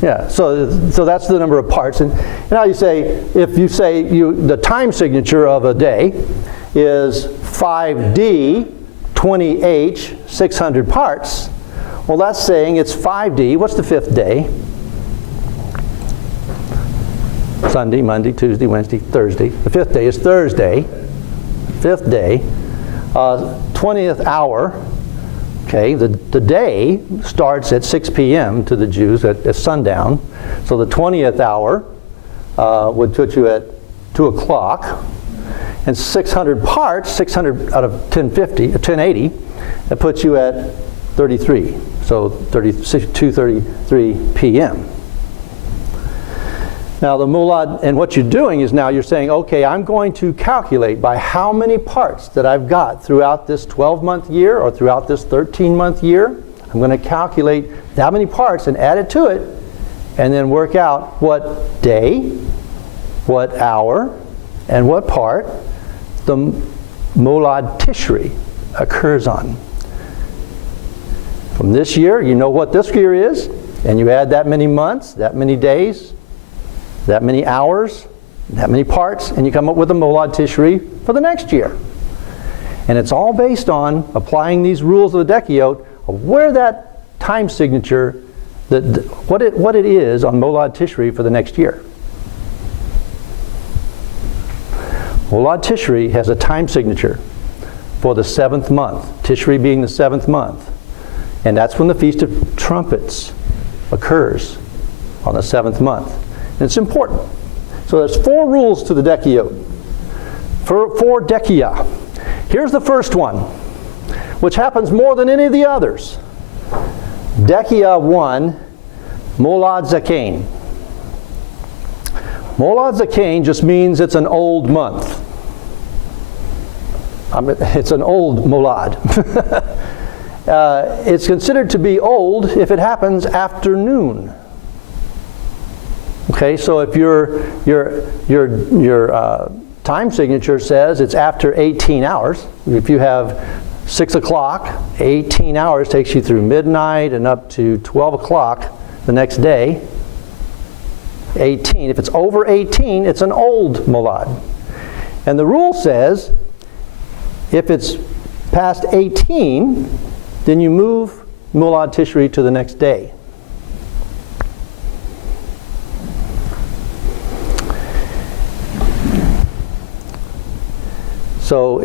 Yeah, so that's the number of parts. And now you say, if you say the time signature of a day is 5D, 20H, 600 parts, well, that's saying it's 5D. What's the 5th day? Sunday, Monday, Tuesday, Wednesday, Thursday. The fifth day is Thursday. Fifth day. 20th hour. Okay, the day starts at 6 p.m. to the Jews at sundown. So the 20th hour would put you at 2 o'clock. And 600 parts, 600 out of 1080, that puts you at 33. So 2:33 p.m. Now the Molad, and what you're doing is now you're saying, okay, I'm going to calculate by how many parts that I've got throughout this 12-month year or throughout this 13-month year. I'm going to calculate that many parts and add it to it, and then work out what day, what hour, and what part the Molad Tishri occurs on. From this year, you know what this year is, and you add that many months, that many days, that many hours, that many parts, and you come up with a Molad Tishri for the next year. And it's all based on applying these rules of the Dechiyot of where that time signature, what it is on Molad Tishri for the next year. Molad Tishri has a time signature for the 7th month, Tishri being the 7th month. And that's when the Feast of Trumpets occurs, on the 7th month. And it's important. So there's 4 rules to the Dechiyot. 4 Dechiyah. Here's the first one, which happens more than any of the others. Dechiyah 1, Molad Zakein. Molad Zakein just means it's an old month. It's an old Molad. It's considered to be old if it happens after noon. Okay, so if your time signature says it's after 18 hours, if you have 6 o'clock, 18 hours takes you through midnight and up to 12 o'clock the next day. 18. If it's over 18, it's an old Molad. And the rule says if it's past 18, then you move Molad Tishri to the next day. So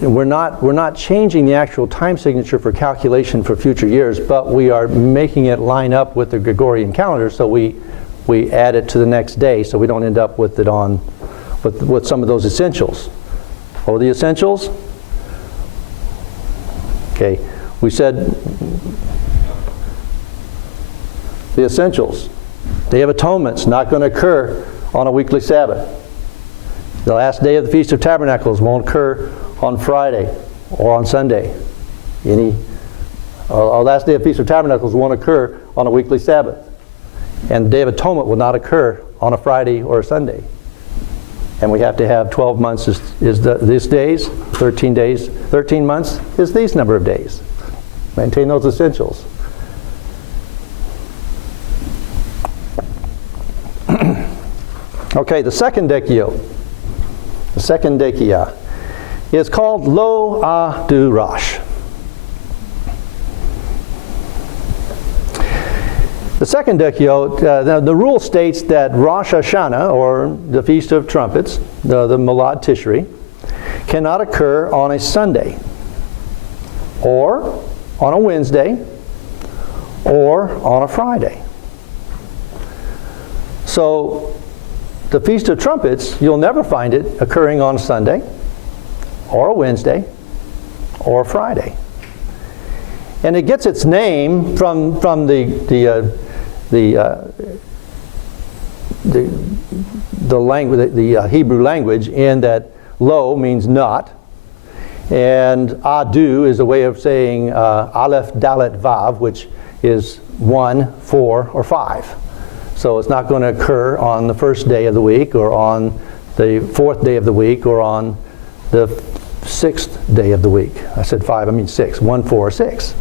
we're not changing the actual time signature for calculation for future years, but we are making it line up with the Gregorian calendar, so we add it to the next day, so we don't end up with it on with some of those essentials. What are the essentials? Okay, we said the essentials. Day of Atonement's not going to occur on a weekly Sabbath. The last day of the Feast of Tabernacles won't occur on Friday or on Sunday. Our last day of Feast of Tabernacles won't occur on a weekly Sabbath. And the Day of Atonement will not occur on a Friday or a Sunday. And we have to have 12 months is these days, 13 days, 13 months is these number of days. Maintain those essentials. Okay, the second Dechiyot. The second Dechiyah is called Lo Adu Rosh. The second Dechiyot, the rule states that Rosh Hashanah, or the Feast of Trumpets, the Molad Tishri, cannot occur on a Sunday, or on a Wednesday, or on a Friday. So the Feast of Trumpets, you'll never find it occurring on a Sunday, or a Wednesday, or a Friday. And it gets its name from the language, the Hebrew language, in that lo means not, and adu is a way of saying aleph, dalet, vav, which is 1, 4, or 5. So it's not going to occur on the first day of the week, or on the 4th day of the week, or on the 6th day of the week. I said 5, I mean 6. 1, 4, 6.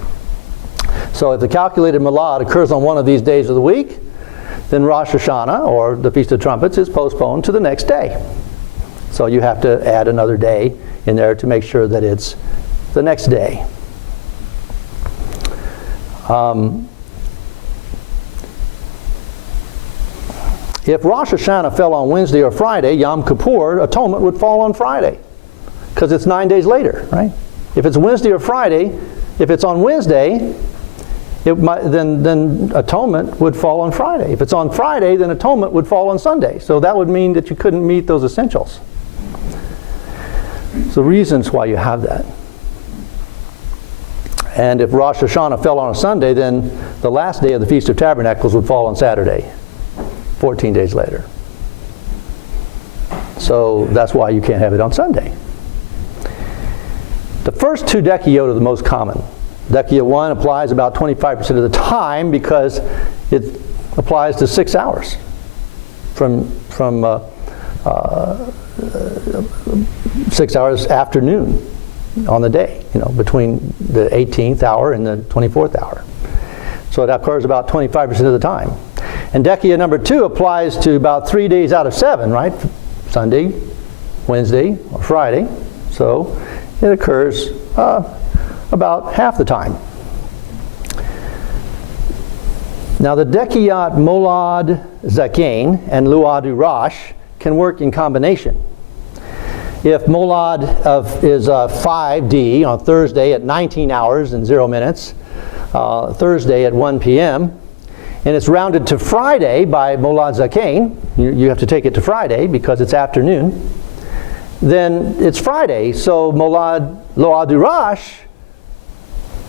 So if the calculated Molad occurs on one of these days of the week, then Rosh Hashanah, or the Feast of Trumpets, is postponed to the next day. So you have to add another day in there to make sure that it's the next day. If Rosh Hashanah fell on Wednesday or Friday, Yom Kippur, atonement would fall on Friday, because it's 9 days later, right? If it's Wednesday or Friday, if it's on Wednesday, then atonement would fall on Friday. If it's on Friday, then atonement would fall on Sunday. So that would mean that you couldn't meet those essentials. So reasons why you have that. And if Rosh Hashanah fell on a Sunday, then the last day of the Feast of Tabernacles would fall on Saturday, 14 days later. So that's why you can't have it on Sunday. The first two Dechiyot are the most common. Dechiyot 1 applies about 25% of the time because it applies to 6 hours from 6 hours afternoon on the day, between the 18th hour and the 24th hour. So it occurs about 25% of the time. And Dechiyot number 2 applies to about 3 days out of 7, right? Sunday, Wednesday, or Friday. So it occurs about half the time. Now the Dechiyot Molad Zakein and Luad Urash can work in combination. If Molad is 5D on Thursday at 19 hours and 0 minutes, Thursday at 1 p.m., and it's rounded to Friday by Molad Zakein, you have to take it to Friday because it's afternoon, then it's Friday. So Molad Load Urash,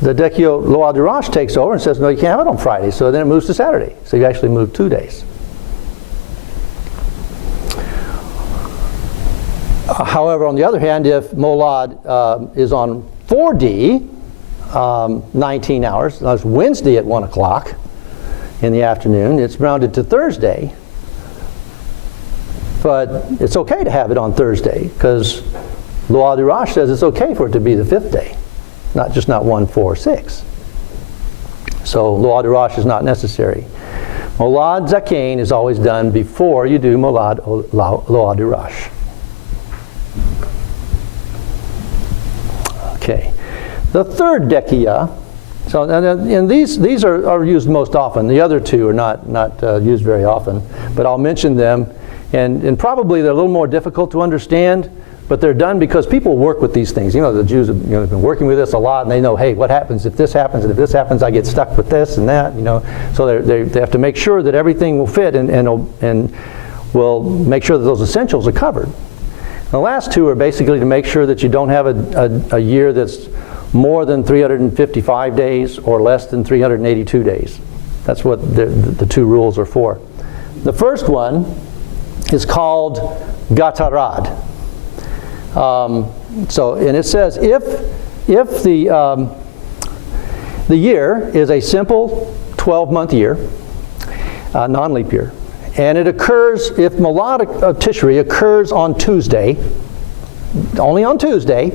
the Dechiyot Load Urash takes over and says, no, you can't have it on Friday. So then it moves to Saturday. So you actually move 2 days. However, on the other hand, if Molad is on 4D, 19 hours, that's Wednesday at 1 o'clock in the afternoon, it's rounded to Thursday. But it's okay to have it on Thursday because Load Urash says it's okay for it to be the 5th day, not 1, 4, 6. So Load Urash is not necessary. Molad Zakein is always done before you do Molad Load Urash. Okay, the third Dechiyah. So, and these are used most often. The other two are not used very often, but I'll mention them. And probably they're a little more difficult to understand, but they're done because people work with these things. The Jews have been working with this a lot, and they know, hey, what happens if this happens, and if this happens, I get stuck with this and that. So they have to make sure that everything will fit and will make sure that those essentials are covered. The last two are basically to make sure that you don't have a year that's more than 355 days or less than 382 days. That's what the two rules are for. The first one is called Gatarad. And it says if the year is a simple 12-month year, non-leap year, and it occurs, if Molad Tishri occurs on Tuesday, only on Tuesday,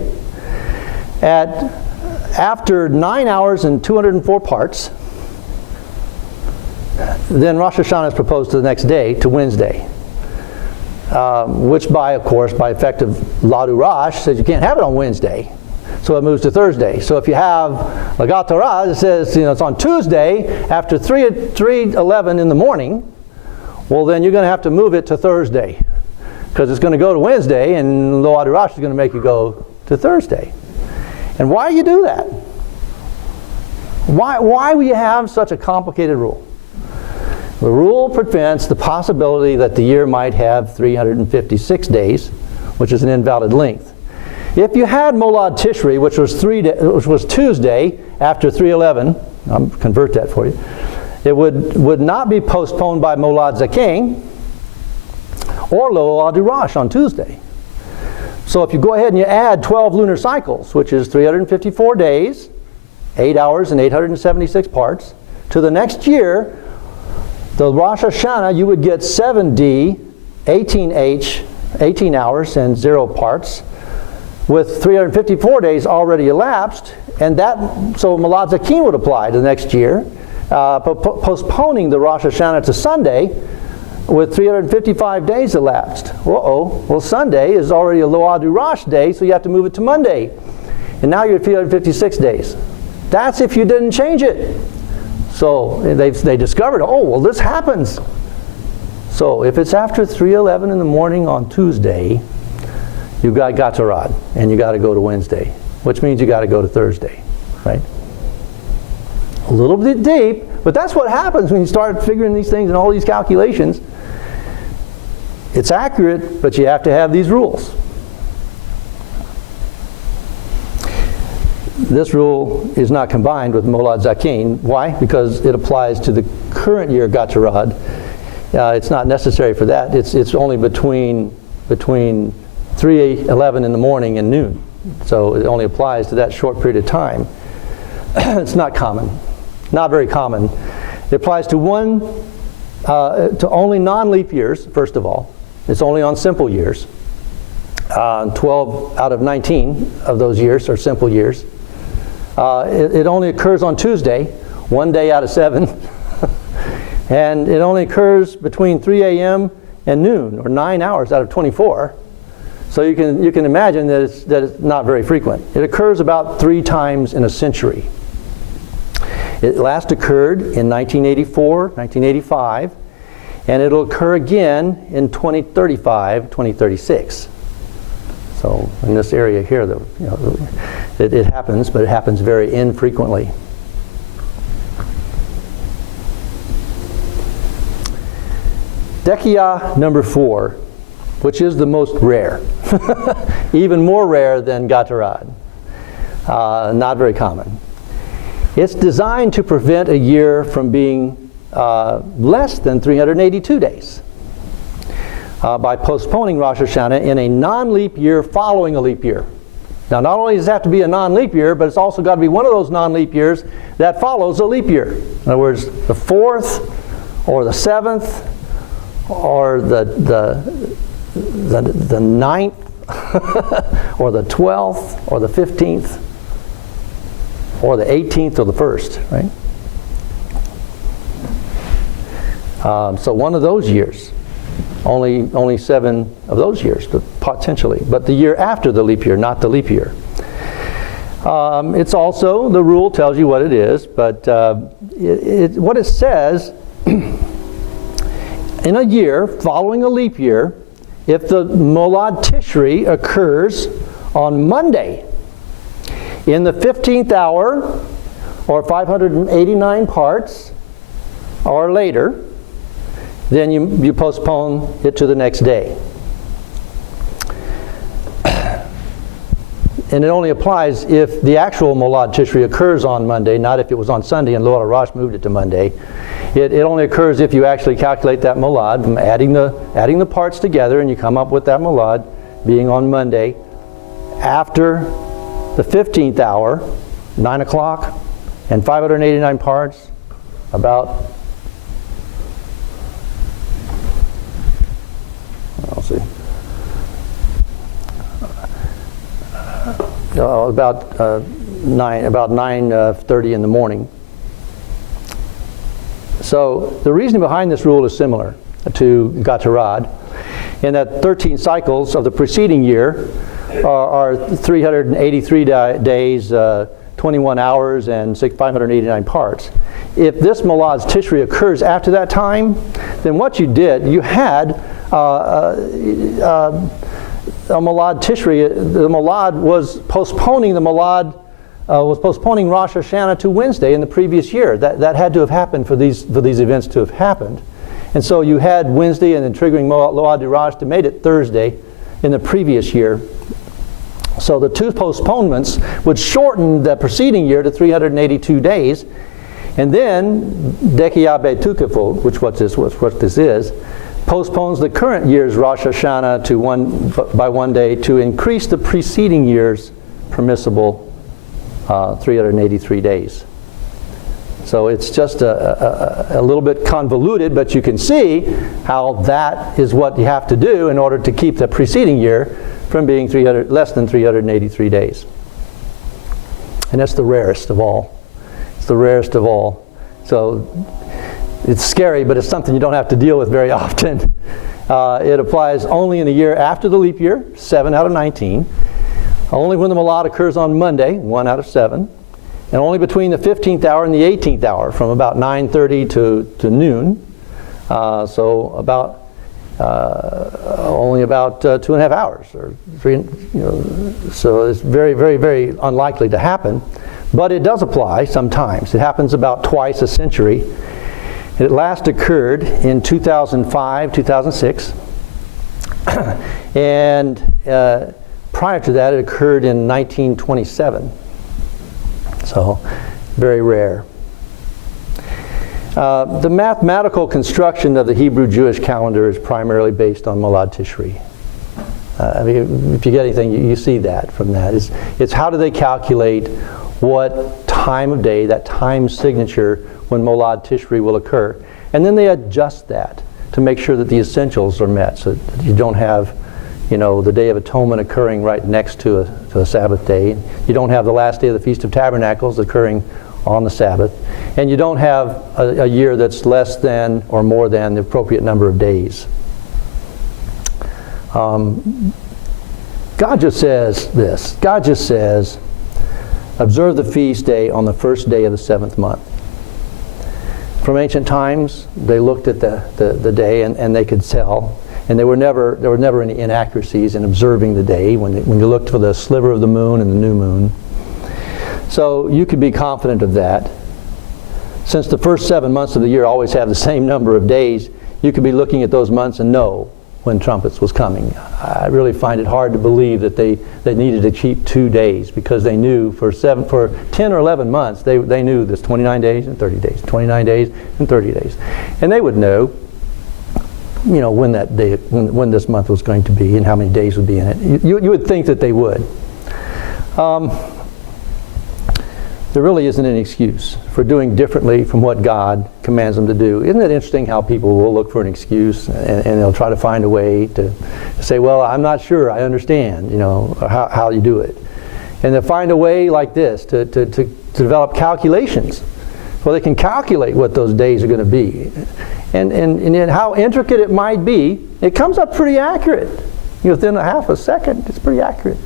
after 9 hours and 204 parts, then Rosh Hashanah is proposed to the next day, to Wednesday. Which by effect of Load Urash says you can't have it on Wednesday. So it moves to Thursday. So if you have Lagat Torah, it says it's on Tuesday after 3:11 in the morning, well then you're going to have to move it to Thursday. Because it's going to go to Wednesday and Load Urash is going to make you go to Thursday. And why do you do that? Why will you have such a complicated rule? The rule prevents the possibility that the year might have 356 days, which is an invalid length. If you had Molad Tishri, which was Tuesday after 3:11, I'll convert that for you, it would not be postponed by Molad Zakein or Load Urash on Tuesday. So if you go ahead and you add 12 lunar cycles, which is 354 days, 8 hours and 876 parts, to the next year, the Rosh Hashanah, you would get 7D, 18H, 18 hours and 0 parts, with 354 days already elapsed, and so Molad Zakein would apply to the next year, postponing the Rosh Hashanah to Sunday, with 355 days elapsed. Well, Sunday is already a Load Urash day, so you have to move it to Monday. And now you're at 356 days. That's if you didn't change it. So they discovered, this happens. So if it's after 3:11 in the morning on Tuesday, you've got Gachorod, and you got to go to Wednesday, which means you got to go to Thursday, right? A little bit deep, but that's what happens when you start figuring these things and all these calculations. It's accurate, but you have to have these rules. This rule is not combined with Molad Zakein. Why? Because it applies to the current year Gachorod. It's not necessary for that. It's only between 3:11 in the morning and noon. So it only applies to that short period of time. It's not common. Not very common. It applies to only non-leap years, first of all. It's only on simple years. 12 out of 19 of those years are simple years. It only occurs on Tuesday, 1 day out of 7. And it only occurs between 3 a.m. and noon, or 9 hours out of 24. So you can imagine that it's not very frequent. It occurs about 3 times in a century. It last occurred in 1984, 1985, and it'll occur again in 2035, 2036. So in this area here, it happens, but it happens very infrequently. Dechiyot number 4, which is the most rare, even more rare than Gachorod. Not very common. It's designed to prevent a year from being less than 382 days by postponing Rosh Hashanah in a non-leap year following a leap year. Now, not only does it have to be a non-leap year, but it's also got to be one of those non-leap years that follows a leap year. In other words, the 4th or the 7th or the 9th or the 12th or the 15th or the 18th or the 1st, right? So one of those years, only 7 of those years, but potentially. But the year after the leap year, not the leap year. It's also, the rule tells you what it is, but what it says, in a year following a leap year, if the Molad Tishri occurs on Monday in the 15th hour, or 589 parts, or later, then you postpone it to the next day. And it only applies if the actual Molad Tishri occurs on Monday, not if it was on Sunday and Load Rosh moved it to Monday. It only occurs if you actually calculate that Molad, from adding the parts together, and you come up with that Molad being on Monday after the 15th hour, 9 o'clock, and 589 parts, about, I'll see, about 9:30 in the morning. So the reason behind this rule is similar to Gachorod, in that 13 cycles of the preceding year are 383 days, 21 hours, and 589 parts. If this Molad Tishri occurs after that time, then what you did, you had a Molad Tishri. The Molad was postponing Rosh Hashanah to Wednesday in the previous year. That had to have happened for these events to have happened. And so you had Wednesday and then triggering Load Rosh to make it Thursday in the previous year. So the 2 postponements would shorten the preceding year to 382 days. And then Dechiyot Betukafot, which what this is, postpones the current year's Rosh Hashanah by 1 day to increase the preceding year's permissible 383 days. So it's just a little bit convoluted, but you can see how that is what you have to do in order to keep the preceding year from being less than 383 days. And that's the rarest of all. It's the rarest of all. So it's scary, but it's something you don't have to deal with very often. It applies only in the year after the leap year, 7 out of 19. Only when the Molad occurs on Monday, 1 out of 7. And only between the 15th hour and the 18th hour, from about 9:30 to noon. So about only about 2.5 hours or 3. So it's very, very, very unlikely to happen. But it does apply sometimes. It happens about twice a century. It last occurred in 2005, 2006. And prior to that, it occurred in 1927. So very rare. The mathematical construction of the Hebrew Jewish calendar is primarily based on Molad Tishri. I mean, if you get anything, you see that from that. It's how do they calculate what time of day, that time signature when Molad Tishri will occur. And then they adjust that to make sure that the essentials are met, so that you don't have, the Day of Atonement occurring right next to a Sabbath day. You don't have the last day of the Feast of Tabernacles occurring on the Sabbath. And you don't have a year that's less than or more than the appropriate number of days. God just says this. God just says, observe the feast day on the first day of the 7th month. From ancient times, they looked at the day and they could tell. And there were never any inaccuracies in observing the day when you looked for the sliver of the moon and the new moon. So you could be confident of that. Since the first 7 months of the year always have the same number of days, you could be looking at those months and know when trumpets was coming. I really find it hard to believe that they needed to keep 2 days, because they knew for 10 or 11 months they knew this 29 days and 30 days, 29 days and 30 days. And they would know when that day, when this month was going to be and how many days would be in it. You would think that they would. There really isn't any excuse for doing differently from what God commands them to do. Isn't it interesting how people will look for an excuse and they'll try to find a way to say, well, I'm not sure, I understand, how you do it. And they'll find a way like this to develop calculations. Well, they can calculate what those days are going to be. And how intricate it might be, it comes up pretty accurate. Within a half a second, it's pretty accurate.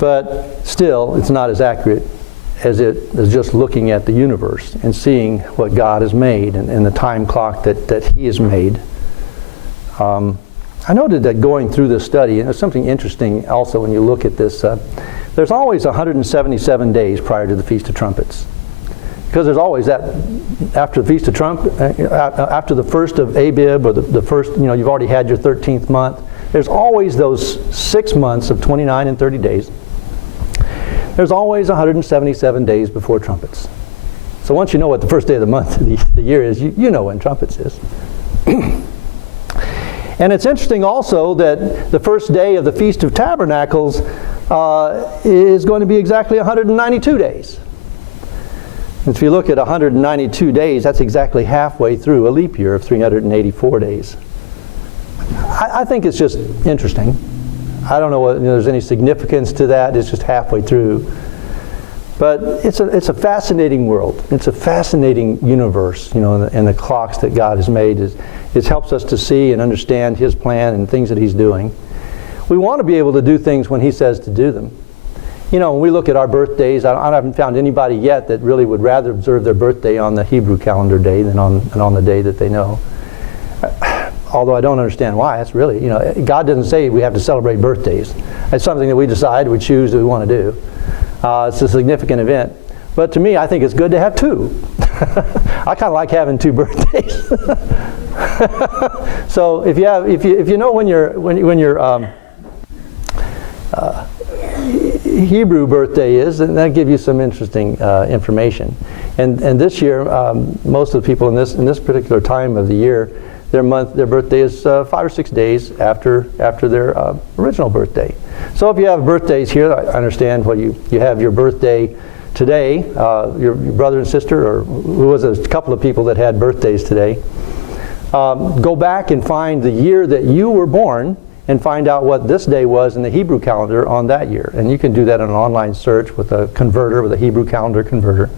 But still, it's not as accurate as it is just looking at the universe and seeing what God has made and the time clock that He has made. I noted that going through this study, and there's something interesting also when you look at this, there's always 177 days prior to the Feast of Trumpets. Because there's always that, after the Feast of after the first of Abib, or the first, you've already had your 13th month, there's always those 6 months of 29 and 30 days. There's always 177 days before trumpets. So once you know what the first day of the month of the year is, you know when trumpets is. And it's interesting also that the first day of the Feast of Tabernacles is going to be exactly 192 days. And if you look at 192 days, that's exactly halfway through a leap year of 384 days. I think it's just interesting. I don't know whether there's any significance to that. It's just halfway through. But it's a fascinating world. It's a fascinating universe, and the clocks that God has made. It helps us to see and understand His plan and things that He's doing. We want to be able to do things when He says to do them. When we look at our birthdays, I haven't found anybody yet that really would rather observe their birthday on the Hebrew calendar day than on the day that they know. Although I don't understand why. It's really, God doesn't say we have to celebrate birthdays. It's something that we decide, we choose that we want to do. It's a significant event. But to me, I think it's good to have 2. I kind of like having 2 birthdays. So if you know when your Hebrew birthday is, then that gives you some interesting information. And this year, most of the people in this particular time of the year, their birthday is 5 or 6 days after their original birthday. So if you have birthdays here, I understand you have your birthday today, your brother and sister, or who was a couple of people that had birthdays today. Go back and find the year that you were born and find out what this day was in the Hebrew calendar on that year. And you can do that in an online search with a converter, with a Hebrew calendar converter.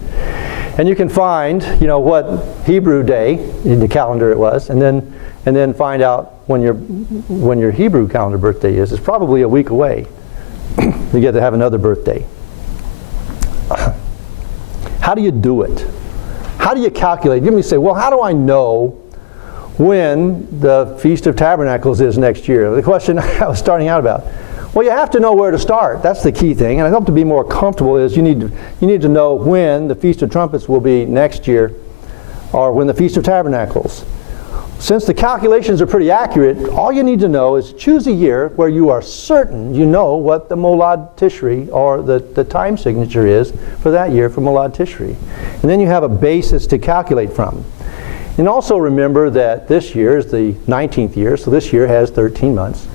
And you can find, what Hebrew day in the calendar it was, and then find out when your Hebrew calendar birthday is. It's probably a week away. You get to have another birthday. How do you do it? how do you calculate? You may say, well, how do I know when the Feast of Tabernacles is next year? The question I was starting out about. Well, you have to know where to start. That's the key thing. And I hope to be more comfortable is you need to know when the Feast of Trumpets will be next year, or when the Feast of Tabernacles. Since the calculations are pretty accurate, all you need to know is choose a year where you are certain you know what the Molad Tishri, or the time signature is for that year for Molad Tishri. And then you have a basis to calculate from. And also remember that this year is the 19th year, so this year has 13 months.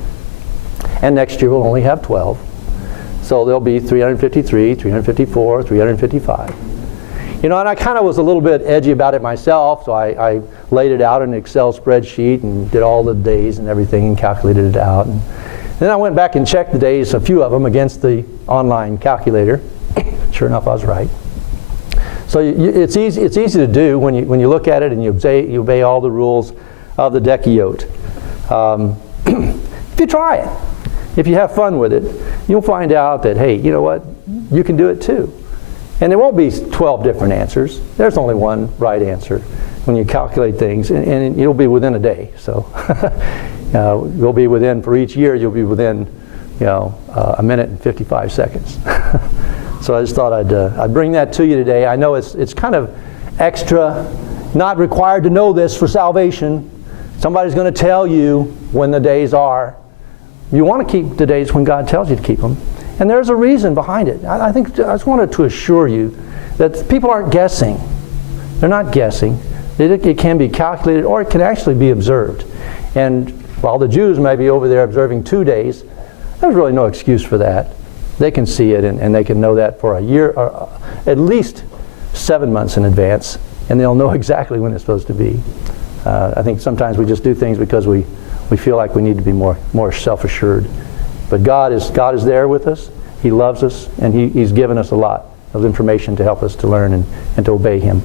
And next year we'll only have 12. So there'll be 353, 354, 355. You know, and I kind of was a little bit edgy about it myself, so I laid it out in an Excel spreadsheet and did all the days and everything and calculated it out. And then I went back and checked the days, a few of them, against the online calculator. Sure enough, I was right. So it's easy to do when you look at it and you obey all the rules of the Dechiyot. If you try it, if you have fun with it, you'll find out that, hey, you know what? You can do it too. And there won't be 12 different answers. There's only one right answer when you calculate things, and you'll be within a day. So you'll be within, for each year, you'll be within, a minute and 55 seconds. So I just thought I'd bring that to you today. I know it's kind of extra, not required to know this for salvation. Somebody's going to tell you when the days are. You want to keep the days when God tells you to keep them. And there's a reason behind it. I just wanted to assure you that people aren't guessing. They're not guessing. It can be calculated, or it can actually be observed. And while the Jews may be over there observing 2 days, there's really no excuse for that. They can see it, and they can know that for a year, or at least 7 months in advance, and they'll know exactly when it's supposed to be. I think sometimes we just do things because we feel like we need to be more self-assured. But God is there with us. He loves us, and He's given us a lot of information to help us to learn and to obey Him.